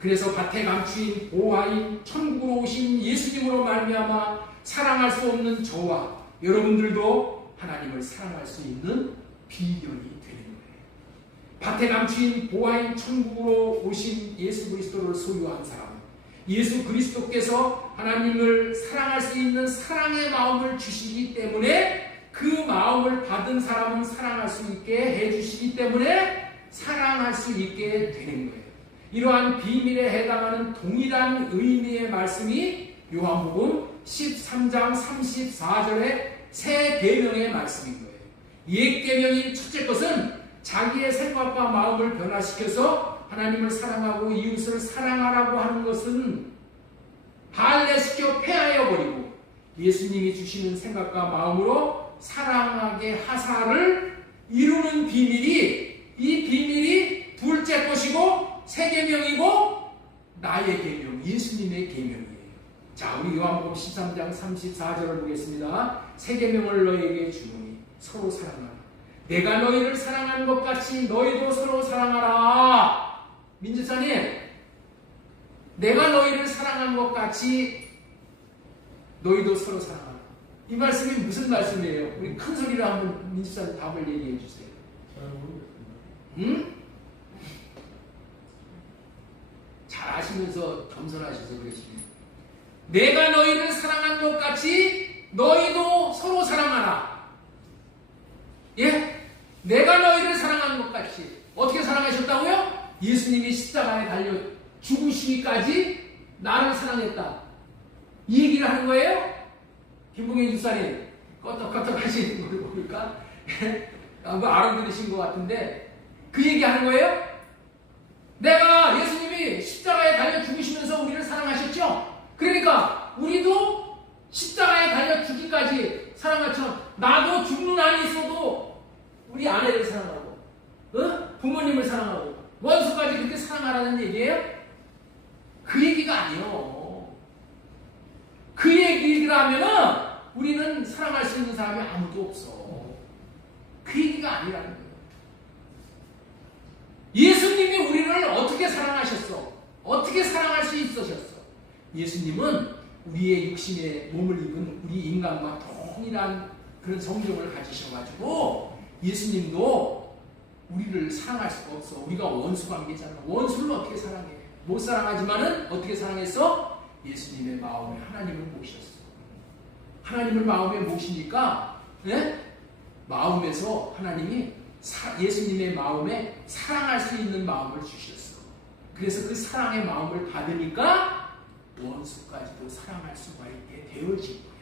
그래서 밭에 감추인 보화인 천국으로 오신 예수님으로 말미암아 사랑할 수 없는 저와 여러분들도 하나님을 사랑할 수 있는 비결이 되는 거예요. 밭에 감추인 보화인 천국으로 오신 예수 그리스도를 소유한 사람, 예수 그리스도께서 하나님을 사랑할 수 있는 사랑의 마음을 주시기 때문에 그 마음을 받은 사람은 사랑할 수 있게 해주시기 때문에 사랑할 수 있게 되는 거예요. 이러한 비밀에 해당하는 동일한 의미의 말씀이 요한복음 13장 34절의 새 계명의 말씀인 거예요. 옛 계명인 첫째 것은 자기의 생각과 마음을 변화시켜서 하나님을 사랑하고 이웃을 사랑하라고 하는 것은 발레시켜 폐하여 버리고 예수님이 주시는 생각과 마음으로 사랑하게 하사를 이루는 비밀이, 이 비밀이 둘째 것이고 새 계명이고 나의 계명, 예수님의 계명이에요. 자, 우리 요한복음 13장 34절을 보겠습니다. 새 계명을 너희에게 주노니 서로 사랑하라. 내가 너희를 사랑한 것 같이 너희도 서로 사랑하라. 민주사님, 내가 너희를 사랑한 것 같이 너희도 서로 사랑하라. 이 말씀이 무슨 말씀이에요? 우리 큰 소리로 한번 민주사님 답을 얘기해 주세요. 응? 잘 아시면서 겸손하셔서 그러십니다. 내가 너희를 사랑한 것 같이 너희도 서로 사랑하라. 예? 내가 너희를 사랑한 것 같이. 어떻게 사랑하셨다고요? 예수님이 십자가에 달려 죽으시기까지 나를 사랑했다. 이 얘기를 하는 거예요? 김봉현 집사님, 껐덕껐덕 하시는 걸 보니까 알아들으신 것 같은데 그 얘기 하는 거예요? 내가 예수님이 십자가에 달려 죽으시면서 우리를 사랑하셨죠? 그러니까 우리도 십자가에 달려 죽기까지 사랑하처럼 나도 죽는 한이 있어도 우리 아내를 사랑하고 부모님을 사랑하고 원수까지 그렇게 사랑하라는 얘기예요? 그 얘기가 아니에요. 그 얘기를 하면은 우리는 사랑할 수 있는 사람이 아무도 없어. 그 얘기가 아니라는 거예요. 예수님이 우리를 어떻게 사랑하셨어? 어떻게 사랑할 수 있으셨어? 예수님은 우리의 육신의 몸을 입은 우리 인간과 동일한 그런 성격을 가지셔가지고 예수님도 우리를 사랑할 수가 없어. 우리가 원수 관계잖아. 원수를 어떻게 사랑해? 못 사랑하지만은 어떻게 사랑했어? 예수님의 마음에 하나님을 모셨어. 하나님을 마음에 모시니까 마음에서 하나님이 예수님의 마음에 사랑할 수 있는 마음을 주셨어. 그래서 그 사랑의 마음을 받으니까 원수까지도 사랑할 수가 있게 되어진 거야.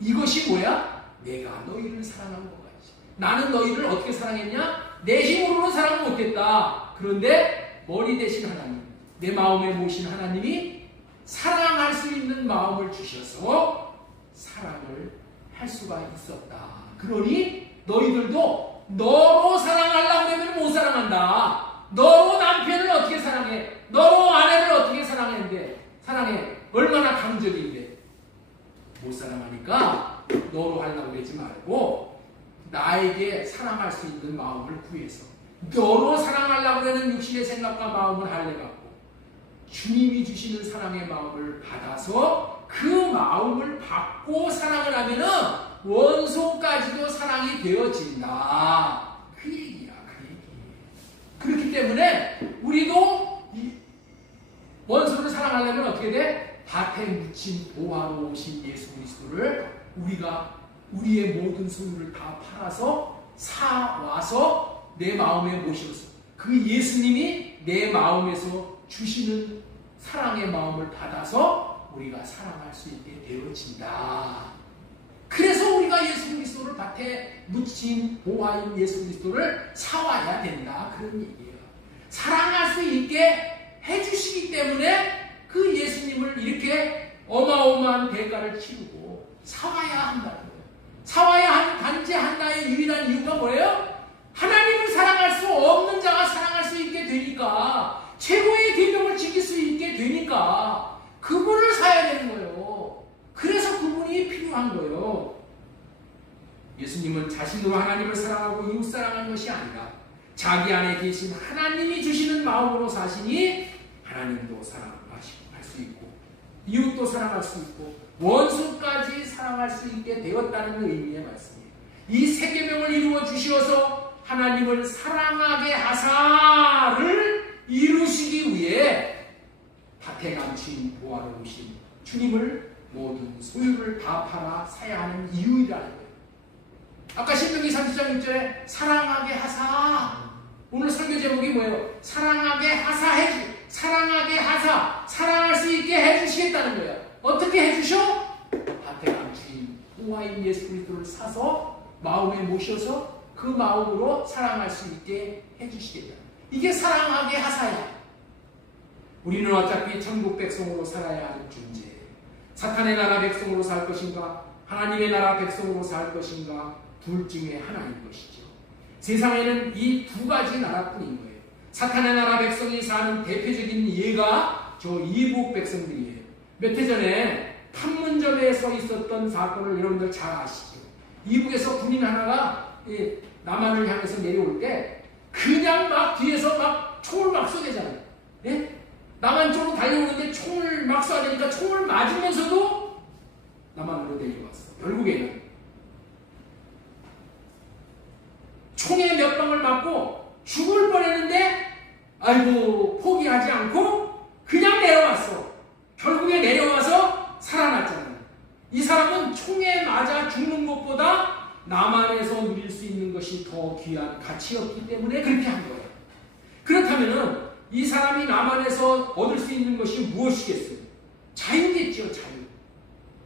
이것이 뭐야? 내가 너희를 사랑한 것 같이. 나는 너희를 어떻게 사랑했냐? 내 힘으로는 사랑 못했다. 그런데 머리 대신 하나님, 내 마음에 모신 하나님이 사랑할 수 있는 마음을 주셔서 사랑을 할 수가 있었다. 그러니 너희들도 너로 사랑하려고 하면 못 사랑한다. 너로 남편을 어떻게 사랑해? 너로 아내를 어떻게 사랑해? 얼마나 강적인데 못 사랑하니까 너로 하려고 그러지 말고 나에게 사랑할 수 있는 마음을 구해서 너로 사랑하려고 하는 육신의 생각과 마음을 할래갖고 주님이 주시는 사랑의 마음을 받아서 그 마음을 받고 사랑을 하면은 원수까지도 사랑이 되어진다. 그 얘기야, 그 얘기. 그렇기 때문에 우리도 원수를 사랑하려면 어떻게 돼? 밭에 묻힌 보화로 오신 예수 그리스도를 우리가 우리의 모든 소유를 다 팔아서 사와서 내 마음에 모셔서 그 예수님이 내 마음에서 주시는 사랑의 마음을 받아서 우리가 사랑할 수 있게 되어진다. 그래서 우리가 예수 그리스도를 밭에 묻힌 보화인 예수 그리스도를 사와야 된다. 그런 얘기예요. 사랑할 수 있게 해주시기 때문에 그 예수님을 이렇게 어마어마한 대가를 치르고 사와야 한다는 거예요. 사와야 단지 한다의 유일한 이유가 뭐예요? 하나님을 사랑할 수 없는 자가 사랑할 수 있게 되니까, 최고의 계명을 지킬 수 있게 되니까 그분을 사야 되는 거예요. 그래서 그분이 필요한 거예요. 예수님은 자신으로 하나님을 사랑하고 이웃 사랑하는 것이 아니라 자기 안에 계신 하나님이 주시는 마음으로 사시니 하나님도 사랑할 수 있고 이웃도 사랑할 수 있고 원수까지 사랑할 수 있게 되었다는 의미의 말씀이에요. 이 세 계명을 이루어 주시어서 하나님을 사랑하게 하사를 이루시기 위해 밭에 감추인 보화로 오신 주님을 모든 소유를 다 팔아 사야 하는 이유이라는 거예요. 아까 신명기 30장 6절에 사랑하게 하사, 오늘 설교 제목이 뭐예요? 사랑하게 하사, 사랑할 수 있게 해주시겠다는 거예요. 어떻게 해주셔? 밭에 감추인 보화인 예수 그리스도를 사서 마음에 모셔서 그 마음으로 사랑할 수 있게 해주시겠다. 이게 사랑하게 하사야. 우리는 어차피 천국 백성으로 살아야 하는 존재예요. 사탄의 나라 백성으로 살 것인가, 하나님의 나라 백성으로 살 것인가, 둘 중에 하나인 것이죠. 세상에는 이 두 가지 나라뿐인 거예요. 사탄의 나라 백성이 사는 대표적인 예가 저 이북 백성들이에요. 몇 해 전에 판문점에 서 있었던 사건을 여러분들 잘 아시죠? 이북에서 군인 하나가 남한을 향해서 내려올 때 그냥 막 뒤에서 막 총을 막 쏘대잖아요. 예? 남한 쪽으로 달려오는데 총을 막 쏴야 되니까 총을 맞으면서도 남한으로 내려왔어. 결국에는 총에 몇 방을 맞고 죽을 뻔했는데 아이고 포기하지 않고 그냥 내려왔어. 결국에 내려와서 살아났잖아요. 이 사람은 총에 맞아 죽는 것보다 남한에서 누릴 수 있는 것이 더 귀한 가치였기 때문에 그렇게 한 거예요. 그렇다면 이 사람이 남한에서 얻을 수 있는 것이 무엇이겠어요? 자유겠죠, 자유.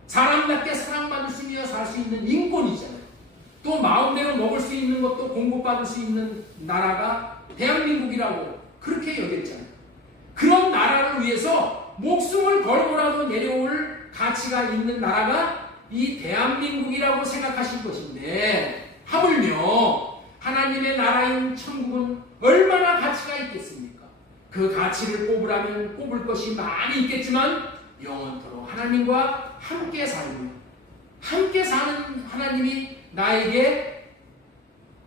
사람답게 사랑받으시며 살 수 있는 인권이잖아요. 또 마음대로 먹을 수 있는 것도 공급받을 수 있는 나라가 대한민국이라고 그렇게 여겼잖아요. 그런 나라를 위해서 목숨을 걸고라도 내려올 가치가 있는 나라가 이 대한민국이라고 생각하실 것인데, 하물며 하나님의 나라인 천국은 얼마나 가치가 있겠습니까? 그 가치를 꼽으라면 꼽을 것이 많이 있겠지만 영원토록 하나님과 함께 살고 함께 사는 하나님이 나에게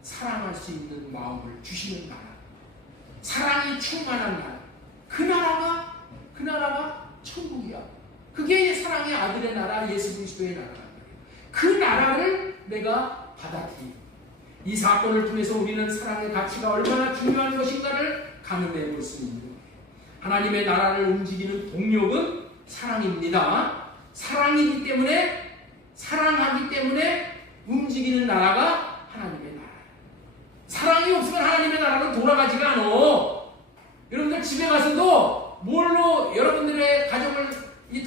사랑할 수 있는 마음을 주시는 나라, 사랑이 충만한 나라, 그 나라가 천국이야. 그게 사랑의 아들의 나라, 예수 그리스도의 나라란 말이에요. 그 나라를 내가 받아들이고 이 사건을 통해서 우리는 사랑의 가치가 얼마나 중요한 것인가를 가늠해 볼 수 있는 거예요. 하나님의 나라를 움직이는 동력은 사랑입니다. 사랑하기 때문에 움직이는 나라가 하나님의 나라예요. 사랑이 없으면 하나님의 나라는 돌아가지가 않아. 여러분들 집에 가서도 뭘로 여러분들의 가정을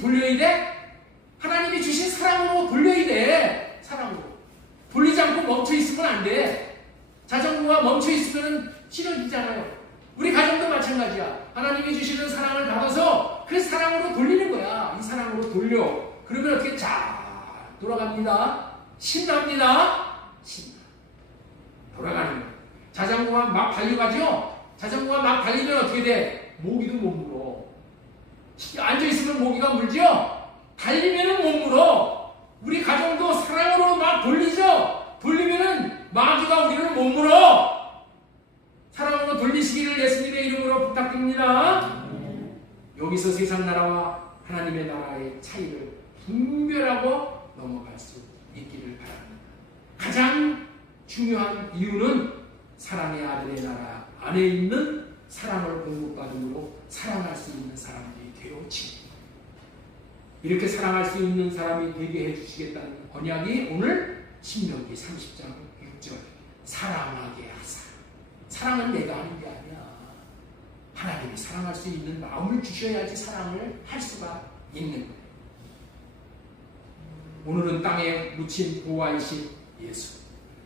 돌려야 돼? 하나님이 주신 사랑으로 돌려야 돼. 사랑으로. 돌리지 않고 멈춰 있으면 안 돼. 자전거가 멈춰 있으면 싫어지잖아요. 우리 가정도 마찬가지야. 하나님이 주시는 사랑을 받아서 그 사랑으로 돌리는 거야. 이 사랑으로 돌려. 그러면 어떻게 잘 돌아갑니다. 신납니다. 신나. 돌아가는 거야. 자전거가 막 달려가죠? 자전거가 막 달리면 어떻게 돼? 모기도 못 물어. 앉아있으면 모기가 물죠? 달리면은 못 물어. 우리 가정도 사랑으로 막 돌리죠? 돌리면은 마귀가 우리를 못 물어. 사랑으로 돌리시기를 예수님의 이름으로 부탁드립니다. 여기서 세상 나라와 하나님의 나라의 차이를 분별하고 넘어갈 수 있기를 바랍니다. 가장 중요한 이유는 사랑의 아들의 나라 안에 있는 사랑을 공급받음으로 사랑할 수 있는 사람들이 되어지고, 이렇게 사랑할 수 있는 사람이 되게 해주시겠다는 언약이 오늘 신명기 30장 6절 사랑하게 하사. 사랑은 내가 하는 게 아니야. 하나님이 사랑할 수 있는 마음을 주셔야지 사랑을 할 수가 있는 거예요. 오늘은 땅에 묻힌 보화이신 예수,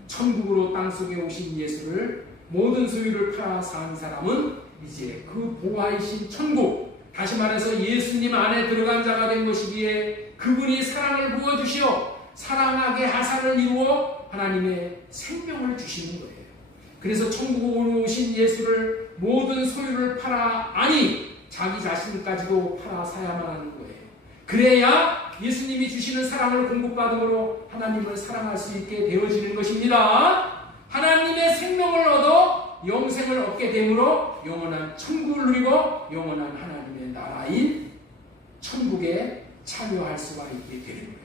천국으로 땅속에 오신 예수를 모든 소유를 팔아 산 사람은 이제 그 보화이신 천국, 다시 말해서 예수님 안에 들어간 자가 된 것이기에 그분이 사랑을 부어주시어 사랑하게 하사를 이루어 하나님의 생명을 주시는 거예요. 그래서 천국으로 오신 예수를 모든 소유를 팔아, 아니 자기 자신까지도 팔아 사야만 하는 거예요. 그래야 예수님이 주시는 사랑을 공급받음으로 하나님을 사랑할 수 있게 되어지는 것입니다. 하나님의 생명을 얻어 영생을 얻게 되므로 영원한 천국을 누리고 영원한 하나님의 나라인 천국에 참여할 수가 있게 되는 거예요.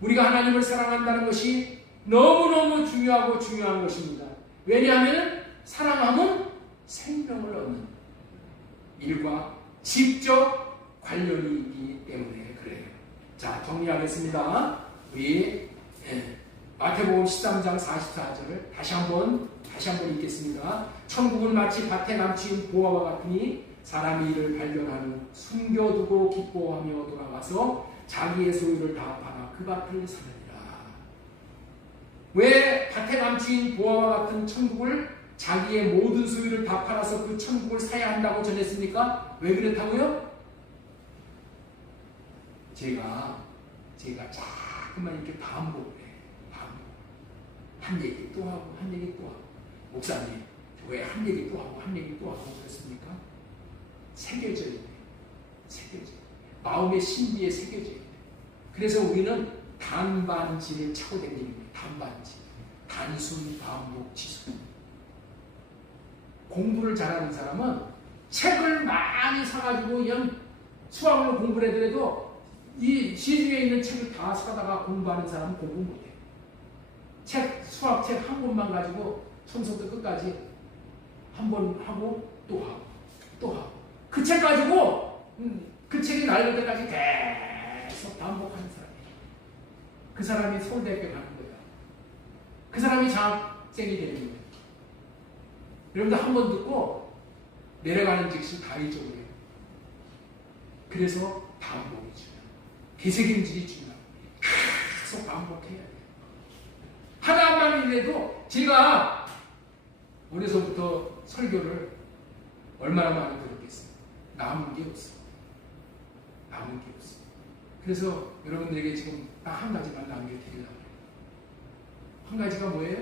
우리가 하나님을 사랑한다는 것이 너무너무 중요하고 중요한 것입니다. 왜냐하면 사랑하면 생명을 얻는 일과 직접 관련이 있기 때문에 그래요. 자, 정리하겠습니다. 우리 마태복음 13장 44절을 다시 한번 읽겠습니다. 천국은 마치 밭에 남친 보화와 같으니 사람이 이를 발견하는 숨겨두고 기뻐하며 돌아가서 자기의 소유를 다 팔아 그 밭을 사느니라. 왜 밭에 남친 보화와 같은 천국을 자기의 모든 소유를 다 팔아서 그 천국을 사야 한다고 전했습니까? 왜 그랬다고요? 제가 자꾸만 이렇게 반복을 해요. 한 얘기 또 하고 한 얘기 또 하고. 목사님, 왜 한 얘기 또 하고 한 얘기 또 하고 그랬습니까? 새겨져 있네. 새겨져. 마음의 신비에 새겨져 있네. 그래서 우리는 단반지를 차고 다니는 거예요. 단반지. 단순, 반복, 지속. 공부를 잘하는 사람은 책을 많이 사가지고 그냥 수학으로 공부를 해더라도 이 시중에 있는 책을 다 사다가 공부하는 사람은 공부 못해요. 수학책 한 권만 가지고 처음부터 끝까지 한 번 하고 또 하고 또 하고 그 책 가지고 그 책이 날릴 때까지 계속 반복하는 사람이에요. 그 사람이 서울대학교 가는 거예요. 그 사람이 장학생이 되는 거예요. 여러분들 한 번 듣고 내려가는 즉시 다 잊어버려요. 그래서 반복이 중요해요. 되새김질이 중요해요. 계속 반복해야 돼요. 하나만이라도 제가 어려서부터 설교를 얼마나 많이 들었겠어요. 남은 게 없어. 남은 게 없어. 그래서 여러분들에게 지금 딱 한 가지만 남겨드리려고 해요. 한 가지가 뭐예요?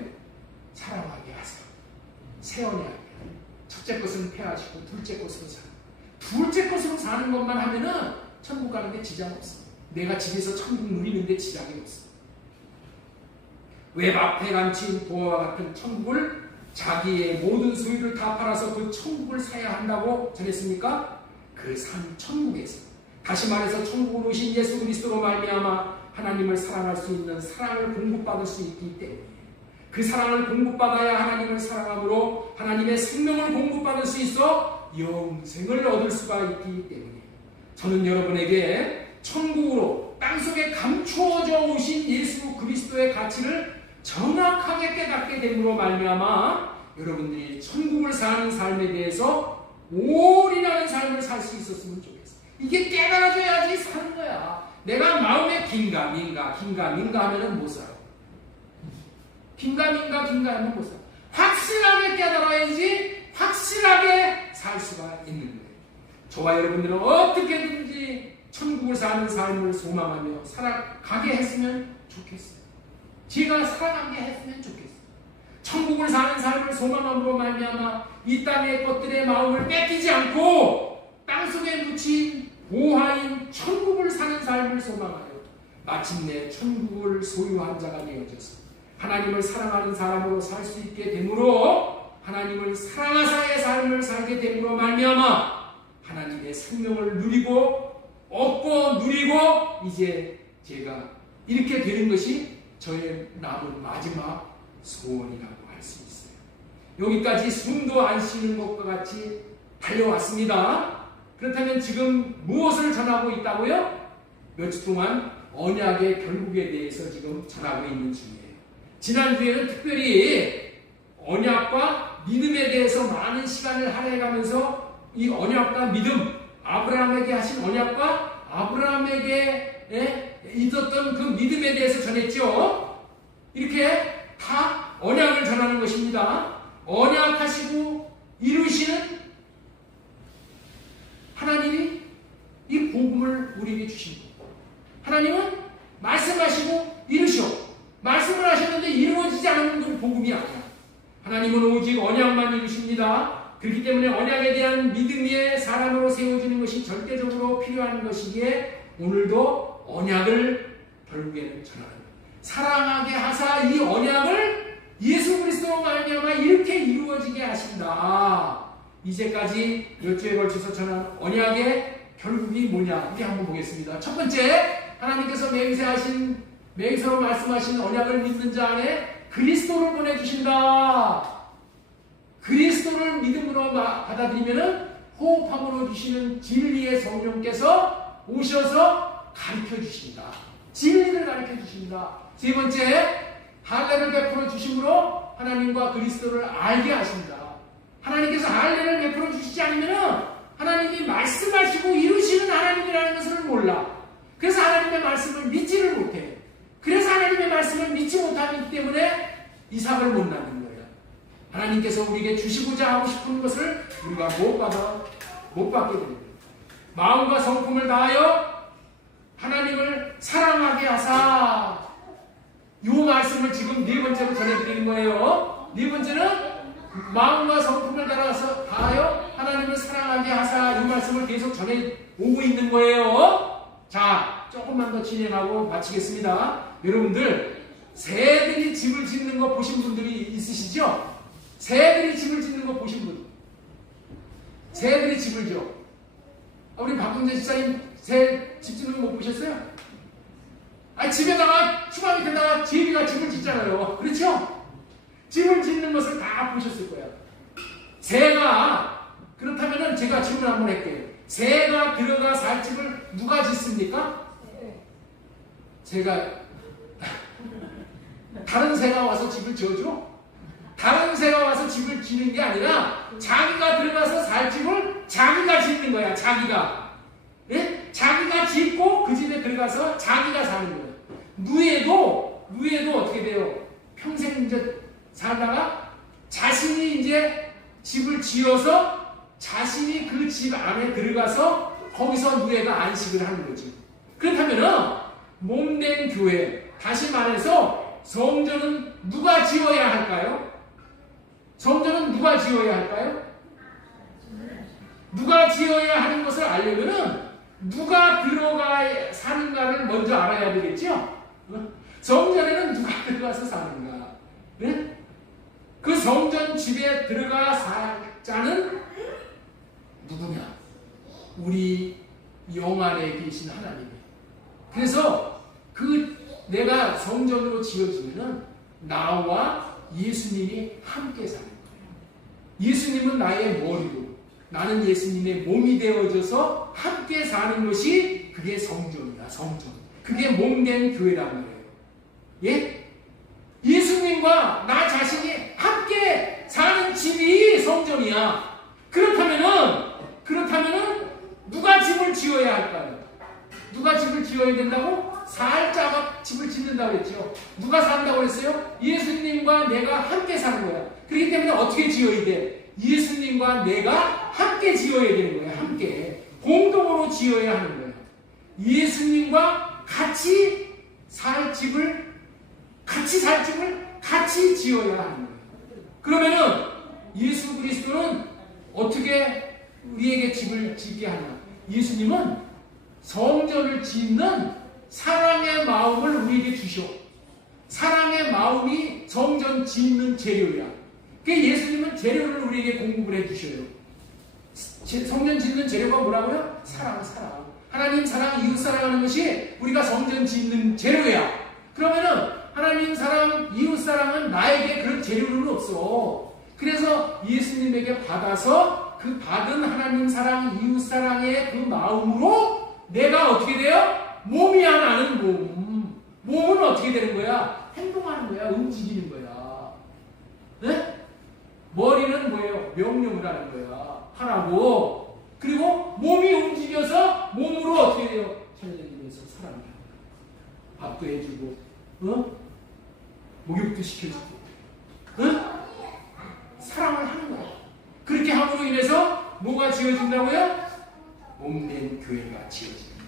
사랑하게 하세요. 세원하게 하세요. 첫째 것은 폐하시고 둘째 것으로 사는. 둘째 것으로 사는 것만 하면은 천국 가는데 지장 없어. 내가 집에서 천국 누리는데 지장이 없어. 왜 밭에 감친 보화와 같은 천국을 자기의 모든 소유를 다 팔아서 그 천국을 사야 한다고 전했습니까? 그 산 천국에서, 다시 말해서 천국으로 오신 예수 그리스도로 말미암아 하나님을 사랑할 수 있는 사랑을 공급받을 수 있기 때문에, 그 사랑을 공급받아야 하나님을 사랑함으로 하나님의 생명을 공급받을 수 있어 영생을 얻을 수가 있기 때문에, 저는 여러분에게 천국으로 땅속에 감추어져 오신 예수 그리스도의 가치를 정확하게 깨닫게 됨으로 말미암아 여러분들이 천국을 사는 삶에 대해서 올인하는 삶을 살 수 있었으면 좋겠어. 이게 깨달아져야지 사는 거야. 내가 마음에 긴가민가 하면은 못 살아. 긴가민가 하면 못 살아. 확실하게 깨달아야지 확실하게 살 수가 있는 거예요. 저와 여러분들은 어떻게든지 천국을 사는 삶을 소망하며 살아가게 했으면 좋겠어요. 제가 살아가게 했으면 좋겠어요. 천국을 사는 삶을 소망함으로 말미암아 이 땅의 것들의 마음을 뺏기지 않고 땅속에 묻힌 보화인 천국을 사는 삶을 소망하여 마침내 천국을 소유한 자가 되어져서 하나님을 사랑하는 사람으로 살 수 있게 되므로 하나님을 사랑하사의 삶을 살게 됨으로 말미암아 하나님의 생명을 누리고 얻고 누리고 이제 제가 이렇게 되는 것이 저의 남은 마지막 소원이라고 할 수 있어요. 여기까지 숨도 안 쉬는 것과 같이 달려왔습니다. 그렇다면 지금 무엇을 전하고 있다고요? 몇 주 동안 언약의 결국에 대해서 지금 전하고 있는 중이에요. 지난주에는 특별히 언약과 믿음에 대해서 많은 시간을 할애해가면서 이 언약과 믿음, 아브라함에게 하신 언약과 아브라함에게 있었던 그 믿음에 대해서 전했죠. 이렇게 다 언약을 전하는 것입니다. 언약하시고 이루시는 하나님이 이 복음을 우리에게 주신 것. 하나님은 말씀하시고 이루셔. 말씀을 하셨는데 이루어지지 않는 건 복음이 아니야. 하나님은 오직 언약만 이루십니다. 그렇기 때문에 언약에 대한 믿음의 사람으로 세워지는 것이 절대적으로 필요한 것이기에 오늘도 언약을 결국에는 전하는 사랑하게 하사 이 언약을 예수 그리스도로 말미암아 이렇게 이루어지게 하신다. 이제까지 몇 주에 걸쳐서 전한 언약의 결국이 뭐냐? 우리 한번 보겠습니다. 첫 번째, 하나님께서 맹세로 말씀하신 언약을 믿는 자 안에 그리스도를 보내주신다. 그리스도를 믿음으로 받아들이면은 호흡함으로 주시는 진리의 성령께서 오셔서 가르쳐 주신다. 진리를 가르쳐 주신다. 세 번째, 할례를 베풀어 주심으로 하나님과 그리스도를 알게 하신다. 하나님께서 할례를 베풀어 주시지 않으면은 하나님이 말씀하시고 이루시는 하나님이라는 것을 몰라. 그래서 하나님의 말씀을 믿지를 못해. 그래서 하나님의 말씀을 믿지 못하기 때문에 이삭을 못 낳는 거예요. 하나님께서 우리에게 주시고자 하고 싶은 것을 우리가 못 받게 됩니다. 마음과 성품을 다하여 하나님을 사랑하게 하사. 이 말씀을 지금 네 번째로 전해드리는 거예요. 네 번째는 마음과 성품을 다하여 하나님을 사랑하게 하사. 이 말씀을 계속 전해오고 있는 거예요. 자, 조금만 더 진행하고 마치겠습니다. 여러분들, 새들이 집을 짓는 거 보신 분들이 있으시죠? 새들이 집을 짓는 거 보신 분. 새들이 집을 지어. 우리 박근재 집사님 새 집 짓는 거 못 보셨어요? 집에다가 추가 밑에다가 제비가 집을 짓잖아요. 그렇죠? 집을 짓는 것을 다 보셨을 거예요. 새가, 그렇다면은 제가 질문 한번 할게요. 새가 들어가 살 집을 누가 짓습니까? 새가, 다른 새가 와서 집을 지어줘? 다른 새가 와서 집을 짓는 게 아니라 자기가 들어가서 살 집을 자기가 짓는 거야. 자기가. 예? 자기가 짓고 그 집에 들어가서 자기가 사는 거예요. 누에도 어떻게 돼요? 평생 이제 살다가 자신이 이제 집을 지어서 자신이 그 집 안에 들어가서 거기서 누에가 안식을 하는 거지. 그렇다면은 몸된 교회, 다시 말해서 성전은 누가 지어야 할까요? 성전은 누가 지어야 할까요? 누가 지어야 하는 것을 알려면은 누가 들어가 사는가를 먼저 알아야 되겠죠? 성전에는 누가 들어가서 사는가? 네? 그 성전 집에 들어가 살 자는 누구냐? 우리 영 안에 계신 하나님이에요. 그래서 내가 성전으로 지어지면은 나와 예수님이 함께 사는 거예요. 예수님은 나의 머리로, 나는 예수님의 몸이 되어져서 함께 사는 것이 그게 성전이다. 성전. 그게 몸된 교회란 말이에요. 예? 예수님과 나 자신이 함께 사는 집이 성전이야. 그렇다면은 누가 집을 지어야 할까요? 누가 집을 지어야 된다고? 살 자가 집을 짓는다고 했죠. 누가 산다고 했어요? 예수님과 내가 함께 사는 거야. 그렇기 때문에 어떻게 지어야 돼? 예수님과 내가 함께 지어야 되는 거예요. 함께. 공동으로 지어야 하는 거예요. 예수님과 같이 살 집을 같이 지어야 하는 거예요. 그러면은 예수 그리스도는 어떻게 우리에게 집을 짓게 하냐? 예수님은 성전을 짓는 사랑의 마음을 우리에게 주셔. 사랑의 마음이 성전 짓는 재료야. 그러니까 예수님은 재료를 우리에게 공급을 해주셔요. 성전 짓는 재료가 뭐라고요? 사랑. 하나님 사랑, 이웃 사랑하는 것이 우리가 성전 짓는 재료야. 그러면은 하나님 사랑, 이웃 사랑은 나에게 그런 재료는 없어. 그래서 예수님에게 받아서 그 받은 하나님 사랑, 이웃 사랑의 그 마음으로 내가 어떻게 돼요? 몸이 하나는 몸. 몸은 어떻게 되는 거야? 행동하는 거야. 움직이는 거야. 네? 머리는 뭐예요? 명령을 하는 거야. 하라고. 그리고 몸이 움직여서 몸으로 어떻게 돼요? 살려주면서 사랑을 하는 거야. 밥도 해주고, 목욕도 시켜주고, 사랑을 하는 거야. 그렇게 함으로 인해서 뭐가 지어진다고요? 몸된 교회가 지어집니다.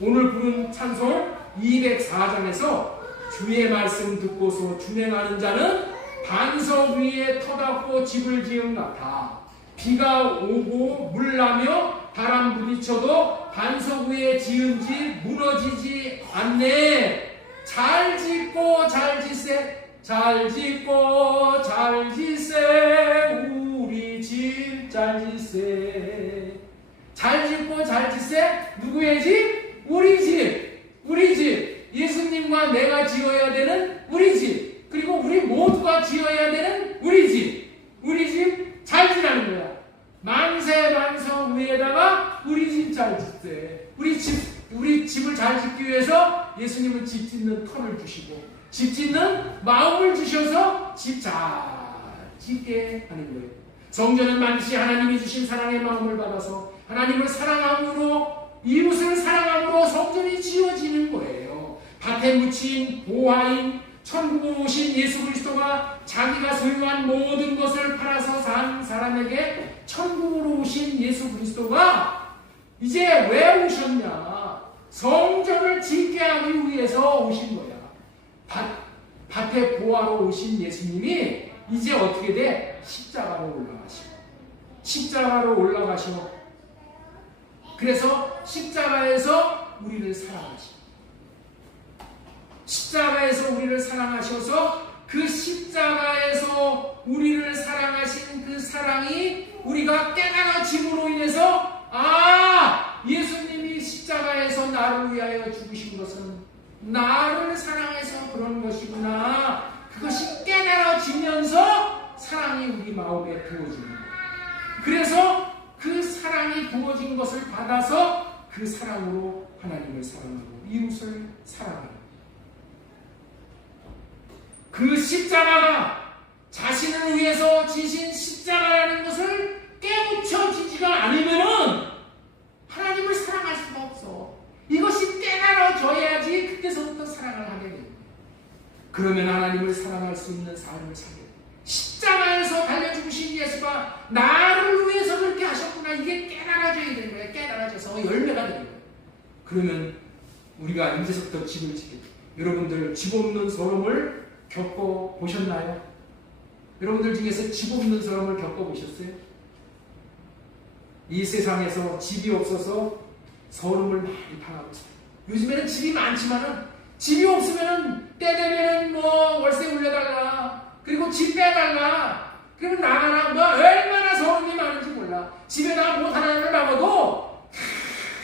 오늘 부른 찬송 204장에서 주의 말씀 듣고서 준행하는 자는 반석 위에 터닫고 집을 지은 같아. 비가 오고 물나며 바람 부딪혀도 반석 위에 지은 집 무너지지 않네. 잘 짓고 잘 짓세, 잘 짓고 잘 짓세, 우리 집 잘 짓세. 잘 짓고 잘 짓세. 누구의 집? 우리 집. 우리 집. 예수님과 내가 지어야 되는 우리 집. 그리고 우리 모두가 지어야 되는 우리 집. 우리 집 잘 지라는 거야. 만세 반석 위에다가 우리 집 잘 짓세. 우리 집을 잘 짓기 위해서 예수님은 집 짓는 터를 주시고 집 짓는 마음을 주셔서 집 잘 짓게 하는 거예요. 성전은 반드시 하나님이 주신 사랑의 마음을 받아서 하나님을 사랑함으로 이웃을 사랑함으로 성전이 지어지는 거예요. 밭에 묻힌 보화인 천국으로 오신 예수 그리스도가 자기가 소유한 모든 것을 팔아서 산 사람에게 천국으로 오신 예수 그리스도가 이제 왜 오셨냐? 성전을 짓게 하기 위해서 오신 거야. 밭에 보화로 오신 예수님이 이제 어떻게 돼? 십자가로 올라가시고 그래서 십자가에서 우리를 사랑하시고 십자가에서 우리를 사랑하셔서 그 십자가에서 우리를 사랑하신 그 사랑이 우리가 깨달아짐으로 인해서 예수님이 십자가에서 나를 위하여 죽으신 것은 나를 사랑해서 그런 것이구나. 그것이 깨달아지면서 사랑이 우리 마음에 부어지는 거예요. 그래서 그 사랑이 부어진 것을 받아서 그 사랑으로 하나님을 사랑하고 이웃을 사랑하고 그 십자가가 자신을 위해서 지신 십자가라는 것을 깨우쳐지지가 않으면은 하나님을 사랑할 수가 없어. 이것이 깨달아져야지 그때서부터 사랑을 하게 됩니다. 그러면 하나님을 사랑할 수 있는 삶을 살게 됩니다. 십자가에서 달려주신 예수가 나를 위해서 그렇게 하셨구나. 이게 깨달아져야 되는 거예요. 깨달아져서 열매가 되는 거예요. 그러면 우리가 이제부터 집을 짓게 됩니다. 여러분들 집 없는 서름을 겪어보셨나요? 여러분들 중에서 집 없는 사람을 겪어보셨어요? 이 세상에서 집이 없어서 서름을 많이 당하고 있어요. 요즘에는 집이 많지만은 집이 없으면은 때 되면은 뭐 월세 올려달라, 그리고 집 빼달라, 그러면 나가라, 뭐 얼마나 서름이 많은지 몰라. 집에다가 못 하나를 막아도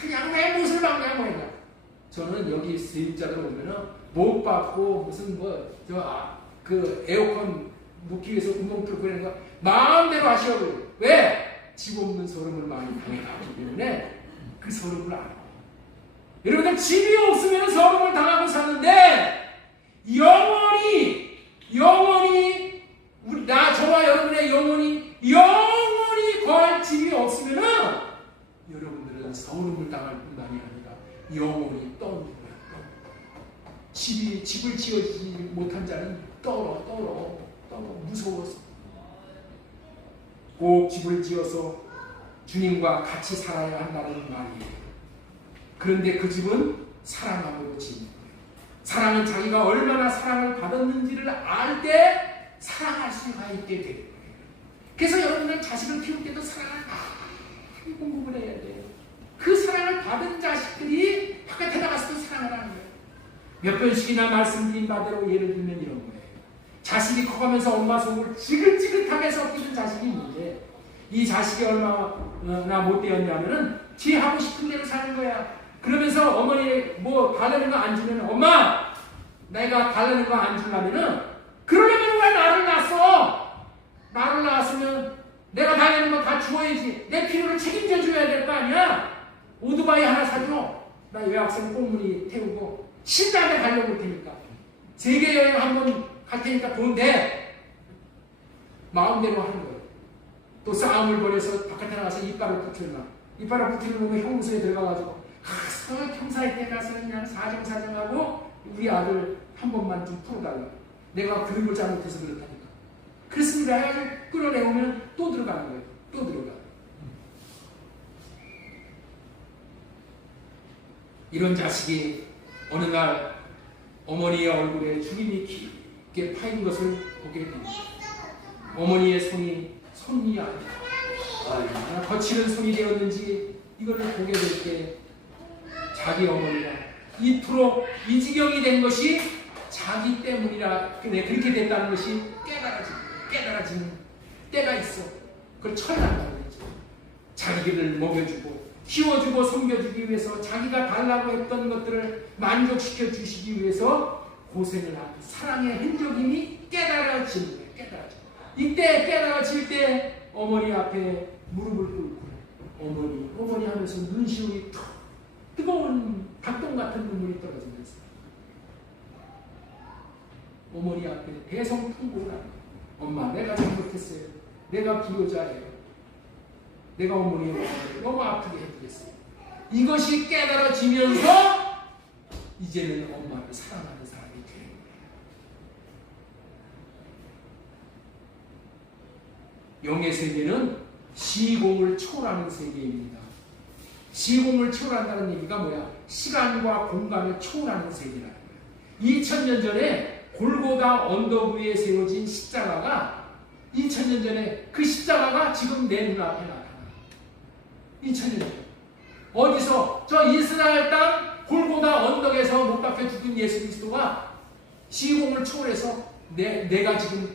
그냥 내 못을 막냐 뭐냐. 저는 여기 세입자들 오면은 못 받고 무슨 그 에어컨 놓기 위해서 구멍 뚫고 이런 거 마음대로 하시라고요. 왜? 집 없는 서름을 많이 당해가기 때문에 그 서름을 알아요. 여러분들 집이 없으면 서름을 당하고 사는데 영원히 저와 여러분의 영원히 거할 집이 없으면은 여러분들은 서름을 당할 뿐만이 아니라 영원히 떠오르는 거예요. 집을 지어지지 못한 자는 떨어 무서워서 꼭 집을 지어서 주님과 같이 살아야 한다는 말이에요. 그런데 그 집은 사랑함으로 지은 거예요. 사랑은 자기가 얼마나 사랑을 받았는지를 알 때 사랑할 수가 있게 되는 거예요. 그래서 여러분은 자식을 키울 때도 사랑을 많이 공부를 해야 돼요. 그 사랑을 받은 자식들이 바깥에 나가서도 사랑을 하는 거예요. 몇 번씩이나 말씀드린 바대로 예를 들면 이런 거예요. 자식이 커가면서 엄마 속을 지긋지긋하게 섞이는 자식이 있는데 이 자식이 얼마나 못되었냐면은 지 하고 싶은 대로 사는 거야. 그러면서 어머니 뭐 달라는 거 안 주면 엄마 내가 달라는 거 안 주려면은 그러려면 왜 나를 낳았어? 나를 낳았으면 내가 달라는 거 다 주어야지. 내 필요를 책임져 줘야 될 거 아니야? 오토바이 하나 사줘. 나 여학생 꽁무니 태우고 신나게 가려고 올 테니까. 세계 여행 한번 갈 테니까 돈 내. 마음대로 하는 거예요. 또 싸움을 벌여서 바깥에 나가서 이빨을 붙이려나. 이빨을 붙이는 놈이 형무소에 들어가가지고 형사의 때 가서 그냥 사정사정하고 우리 아들 한 번만 좀 풀어달라. 내가 교육을 잘못해서 그렇다니까. 그렇습니다. 해가지고 끌어내오면 또 들어가는 거예요. 또 들어가. 이런 자식이 어느 날 어머니의 얼굴에 주름이 깊게 파인 것을 보게 됩니다. 어머니의 손이 아니라 거칠은 손이 되었는지 이거를 보게 될 때 자기 어머니가 이토록 이 지경이 된 것이 자기 때문이라 그렇게 됐다는 것이 깨달아지는 때가 있어. 그걸 철난다고 했죠. 자기를 먹여주고 키워주고 섬겨주기 위해서 자기가 달라고 했던 것들을 만족시켜 주시기 위해서 고생을 하는 사랑의 흔적임이 깨달아지는 거예요. 이때 깨달아질 때 어머니 앞에 무릎을 꿇고 어머니 하면서 눈시울이 뜨거운 닭똥 같은 눈물이 떨어지면서 어머니 앞에 대성통곡을 하는 거예요. 엄마 내가 잘못했어요. 내가 불효자예요. 내가 어머니의 마음을 너무 아프게 해드렸어요. 이것이 깨달아지면서 이제는 엄마를 사랑하는 사람이 되는 거예요. 영의 세계는 시공을 초월하는 세계입니다. 시공을 초월한다는 얘기가 뭐야? 시간과 공간을 초월하는 세계라는 거예요. 2000년 전에 골고다 언덕 위에 세워진 십자가가 2000년 전에 그 십자가가 지금 내 눈앞에 나타나. 2000년 전. 어디서? 저 이스라엘 땅 골고다 언덕에서 못 박혀 죽은 예수 그리스도가 시공을 초월해서 내가 지금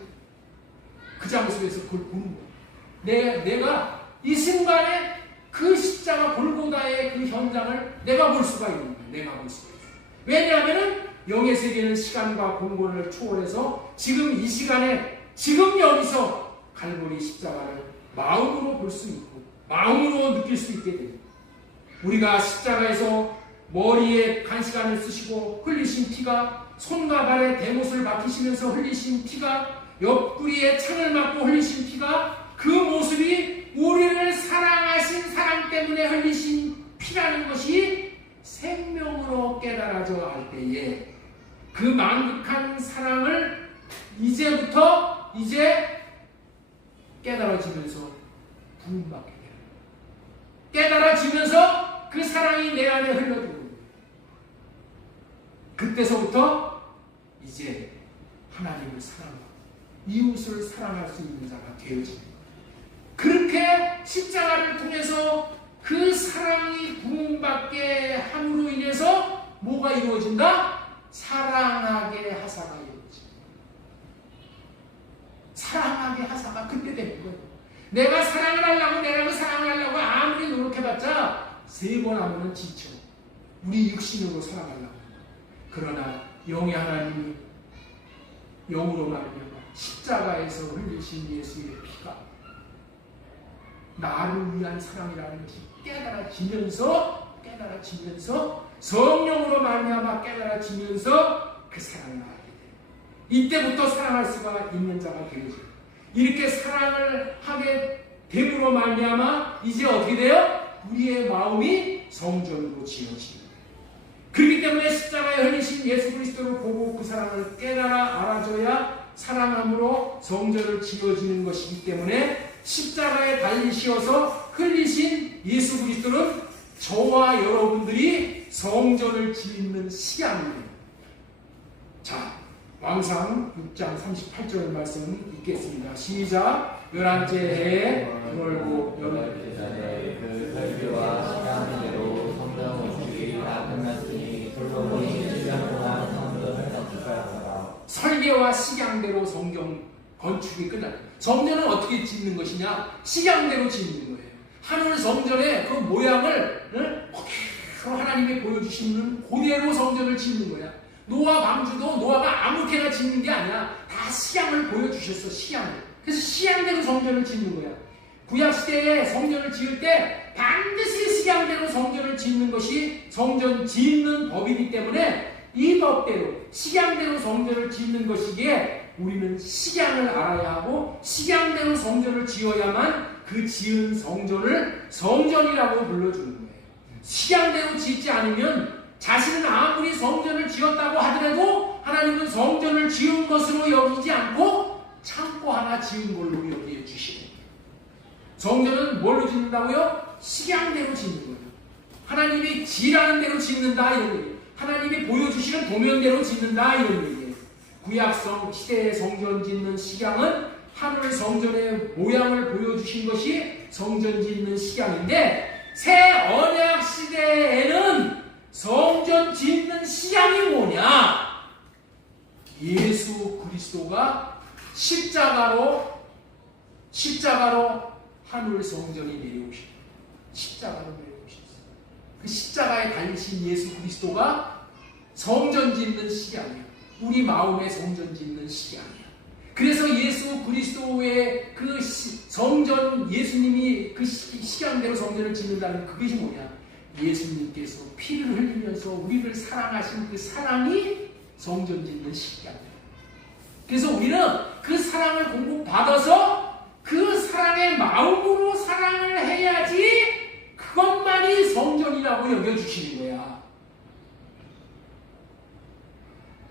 그 장소에서 그걸 보는 거야. 내가 이 순간에 그 십자가 골고다의 그 현장을 내가 볼 수가 있는 거야. 내가 볼 수가 있어. 왜냐하면은 영의 세계는 시간과 공간을 초월해서 지금 이 시간에 지금 여기서 갈보리 십자가를 마음으로 볼 수 있고 마음으로 느낄 수 있게 됩니다. 우리가 십자가에서 머리에 간시간을 쓰시고 흘리신 피가 손과 발에 대못을 박히시면서 흘리신 피가 옆구리에 창을 맞고 흘리신 피가 그 모습이 우리를 사랑하신 사랑 때문에 흘리신 피라는 것이 생명으로 깨달아져 할 때에 그 만극한 사랑을 이제 깨달아지면서 부음받게 돼요. 깨달아지면서 그 사랑이 내 안에 흘러들어오는 거예요. 그때서부터 이제 하나님을 사랑하고 이웃을 사랑할 수 있는 자가 되어집니다. 그렇게 십자가를 통해서 그 사랑이 부음받게 함으로 인해서 뭐가 이루어진다? 사랑하게 하사가 이루어집니다. 사랑하게 하사가 그때 되는 거예요. 내가 사랑을 하려고 아무리 노력해봤자 3번 하면은 지쳐. 우리 육신으로 사랑하려고. 그러나 영의 하나님이 영으로 말하면 십자가에서 흘리신 예수의 피가 나를 위한 사랑이라는 것이 깨달아지면서 성령으로 말미암아 깨달아지면서 그 사랑을 하게 돼요. 이때부터 사랑할 수가 있는 자가 되죠. 이렇게 사랑을 하게 됨으로 말미암아 이제 어떻게 돼요? 우리의 마음이 성전으로 지어집니다. 그렇기 때문에 십자가에 흘리신 예수 그리스도를 보고 그 사랑을 깨달아 알아줘야 사랑함으로 성전을 지어지는 것이기 때문에 십자가에 달리시어서 흘리신 예수 그리스도는 저와 여러분들이 성전을 짓는 시간이에요. 자, 왕상 6장 38절 말씀 읽겠습니다. 시작. 11째 해에 월고 열흘째 전에 그 설교와 시간대로 성전 건축이 다 끝났으니 솔로몬이 7년 동안 성전을 건축하였더라. 설계와 식양대로 성경 건축이 끝났다. 성전은 어떻게 짓는 것이냐? 식양대로 짓는 거예요. 하늘 성전의 그 모양을 그대로 하나님이 보여주시는 그대로 성전을 짓는 거야. 노아 방주도 노아가 아무렇게나 짓는 게 아니야. 다 식양을 보여주셨어. 식양을. 그래서 식양대로 성전을 짓는 거야. 구약시대에 성전을 지을 때 반드시 식양대로 성전을 짓는 것이 성전 짓는 법이기 때문에 이 법대로 식양대로 성전을 짓는 것이기에 우리는 식양을 알아야 하고 식양대로 성전을 지어야만 그 지은 성전을 성전이라고 불러주는 거예요. 식양대로 짓지 않으면 자신은 아무리 성전을 지었다고 하더라도 하나님은 성전을 지은 것으로 여기지 않고 창고 하나 지은 걸로 여기해 주시는 거예요. 성전은 뭘로 짓는다고요? 식양대로 짓는 거예요. 하나님이 지라는 대로 짓는다 이런 거예요. 하나님이 보여주시는 도면대로 짓는다 이런 얘기예요. 구약성 시대의 성전 짓는 식양은 하늘 성전의 모양을 보여주신 것이 성전 짓는 식양인데 새 언약 시대에는 성전 짓는 식양이 뭐냐? 예수 그리스도가 십자가로 하늘 성전이 내려오셨어요. 십자가로 내려오셨어요. 그 십자가에 달리신 예수 그리스도가 성전 짓는 식양이에요. 우리 마음의 성전 짓는 식양이에요. 그래서 예수 그리스도의 그 성전, 예수님이 그 식양대로 성전을 짓는다는 그것이 뭐냐? 예수님께서 피를 흘리면서 우리를 사랑하신 그 사랑이 성전 짓는 식양이에요. 그래서 우리는 그 사랑을 공급받아서 그 사랑의 마음으로 사랑을 해야지 그것만이 성전이라고 여겨주시는 거야.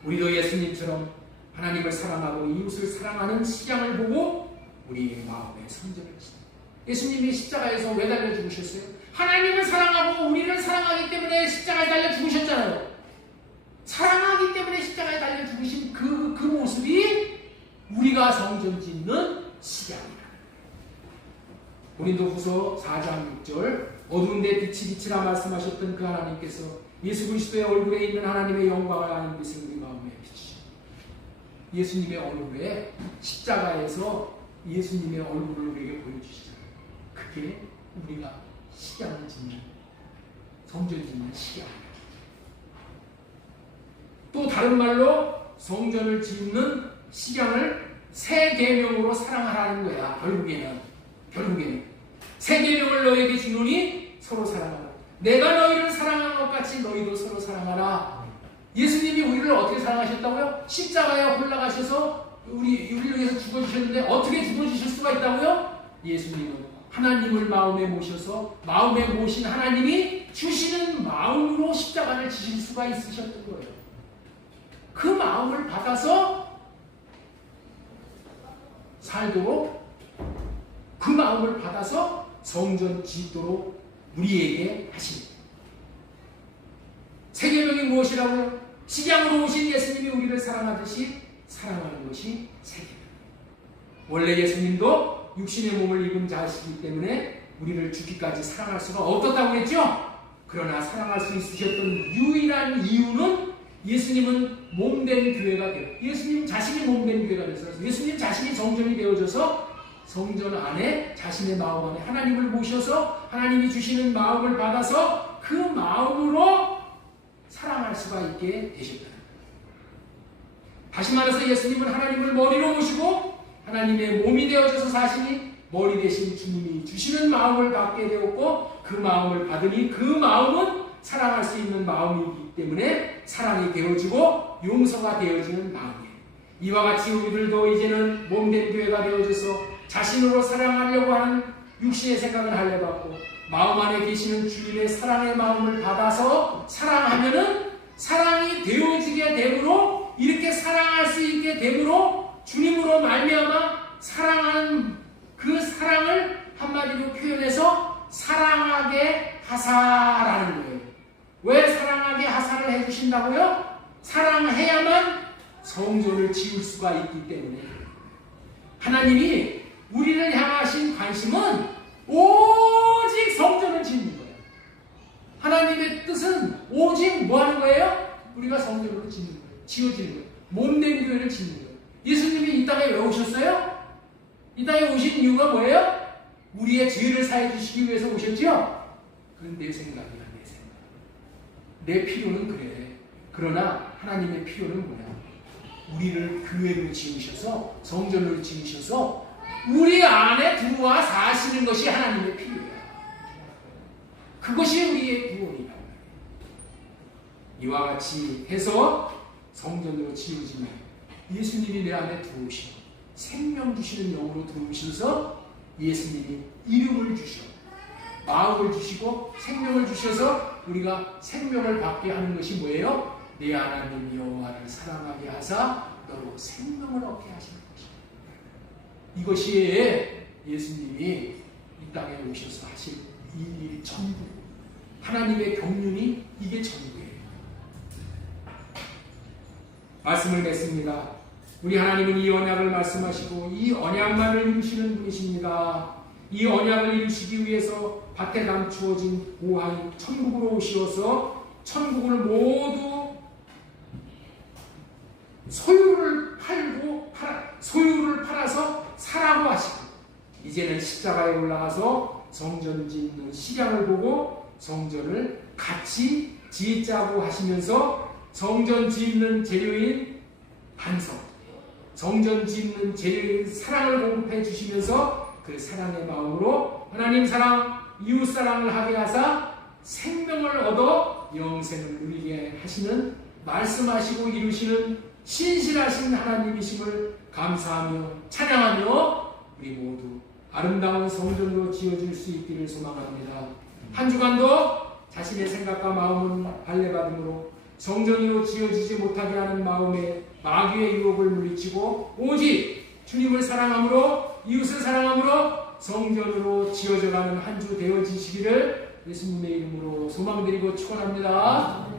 우리도 예수님처럼 하나님을 사랑하고 이웃을 사랑하는 식양을 보고 우리의 마음에 성전을 짓는 예수님이 십자가에서 왜 달려 죽으셨어요? 하나님을 사랑하고 우리를 사랑하기 때문에 십자가에 달려 죽으셨잖아요. 사랑하기 때문에 십자가에 달려 죽으신 그 모습이 우리가 성전 짓는 식양이다. 고린도후서 4장 6절 어두운데 빛이 비치라 말씀하셨던 그 하나님께서 예수 그리스도의 얼굴에 있는 하나님의 영광을 아는 빛을 우리 마음에 비추시고 예수님의 얼굴에 십자가에서 예수님의 얼굴을 우리에게 보여주시잖아요. 그게 우리가 식양을 짓는 성전 짓는 식양입니다. 또 다른 말로 성전을 짓는 식양을 새 계명으로 사랑하라는 거야. 결국에는 새 계명을 너희에게 주노니 서로 사랑하라. 내가 너희를 사랑한 것 같이 너희도 서로 사랑하라. 예수님이 우리를 어떻게 사랑하셨다고요? 십자가에 올라가셔서 우리를 위해서 죽어주셨는데 어떻게 죽어주실 수가 있다고요? 예수님은 하나님을 마음에 모셔서 마음에 모신 하나님이 주시는 마음으로 십자가를 지실 수가 있으셨던 거예요. 그 마음을 받아서 살도록 그 마음을 받아서 성전 짓도록 우리에게 하십니다. 새 계명이 무엇이라고요? 식양으로 오신 예수님이 우리를 사랑하듯이 사랑하는 것이 새 계명. 원래 예수님도 육신의 몸을 입은 자시기 때문에 우리를 죽기까지 사랑할 수가 없었다고 했죠? 그러나 사랑할 수 있으셨던 유일한 이유는 예수님은 몸된 교회가 되어 예수님 자신이 몸된 교회가 되어서 예수님 자신이 성전이 되어져서 성전 안에 자신의 마음 안에 하나님을 모셔서 하나님이 주시는 마음을 받아서 그 마음으로 사랑할 수가 있게 되셨다. 다시 말해서 예수님은 하나님을 머리로 모시고 하나님의 몸이 되어져서 사시니 머리 대신 주님이 주시는 마음을 받게 되었고 그 마음을 받으니 그 마음은 사랑할 수 있는 마음이기 때문에 사랑이 되어지고 용서가 되어지는 마음이에요. 이와 같이 우리들도 이제는 몸된 교회가 되어져서 자신으로 사랑하려고 하는 육신의 생각을 하려고 하고 마음 안에 계시는 주님의 사랑의 마음을 받아서 사랑하면은 사랑이 되어지게 되므로 이렇게 사랑할 수 있게 되므로 주님으로 말미암아 사랑하는 그 사랑을 한마디로 표현해서 사랑하게 하사라는 거예요. 왜 사랑하게 하사를 해주신다고요? 사랑해야만 성전을 지을 수가 있기 때문에. 하나님이 우리를 향하신 관심은 오직 성전을 짓는 거예요. 하나님의 뜻은 오직 뭐 하는 거예요? 우리가 성전으로 짓는 거예요. 지어지는 거예요. 몸된 교회를 짓는 거예요. 예수님이 이 땅에 왜 오셨어요? 이 땅에 오신 이유가 뭐예요? 우리의 죄를 사해 주시기 위해서 오셨죠? 그건 내 생각이야, 내 생각. 내 필요는 그래. 그러나 하나님의 필요는 뭐야? 우리를 교회로 지으셔서, 성전으로 지으셔서 우리 안에 들어와 사시는 것이 하나님의 필요야. 그것이 우리의 구원이다. 이와 같이 해서 성전으로 지어지면 예수님이 내 안에 들어오시고 생명 주시는 영으로 들어오셔서 예수님이 이름을 주셔, 마음을 주시고 생명을 주셔서 우리가 생명을 받게 하는 것이 뭐예요? 내 하나님 여호와를 사랑하게 하사 너로 생명을 얻게 하시는 것입니다. 이것이 예수님이 이 땅에 오셔서 하실 이 일이 전부, 하나님의 경륜이 이게 전부예요. 말씀을 맺습니다. 우리 하나님은 이 언약을 말씀하시고 이 언약만을 이루시는 분이십니다. 이 언약을 이루시기 위해서 밭에 감추어진 고하인 천국으로 오시어서 천국을 모두 소유를 팔아서 사라고 하시고, 이제는 십자가에 올라가서 성전 짓는 식양을 보고 성전을 같이 짓자고 하시면서 성전 짓는 재료인 반석, 성전 짓는 재료인 사랑을 공급해 주시면서 그 사랑의 마음으로 하나님 사랑, 이웃 사랑을 하게 하사 생명을 얻어 영생을 누리게 하시는, 말씀하시고 이루시는 신실하신 하나님이심을 감사하며 찬양하며 우리 모두 아름다운 성전으로 지어질 수 있기를 소망합니다. 한 주간도 자신의 생각과 마음은 발레받음으로 성전으로 지어지지 못하게 하는 마음에 마귀의 유혹을 물리치고 오직 주님을 사랑함으로, 이웃을 사랑함으로 성전으로 지어져가는 한 주 되어지시기를 예수님의 이름으로 소망드리고 축원합니다.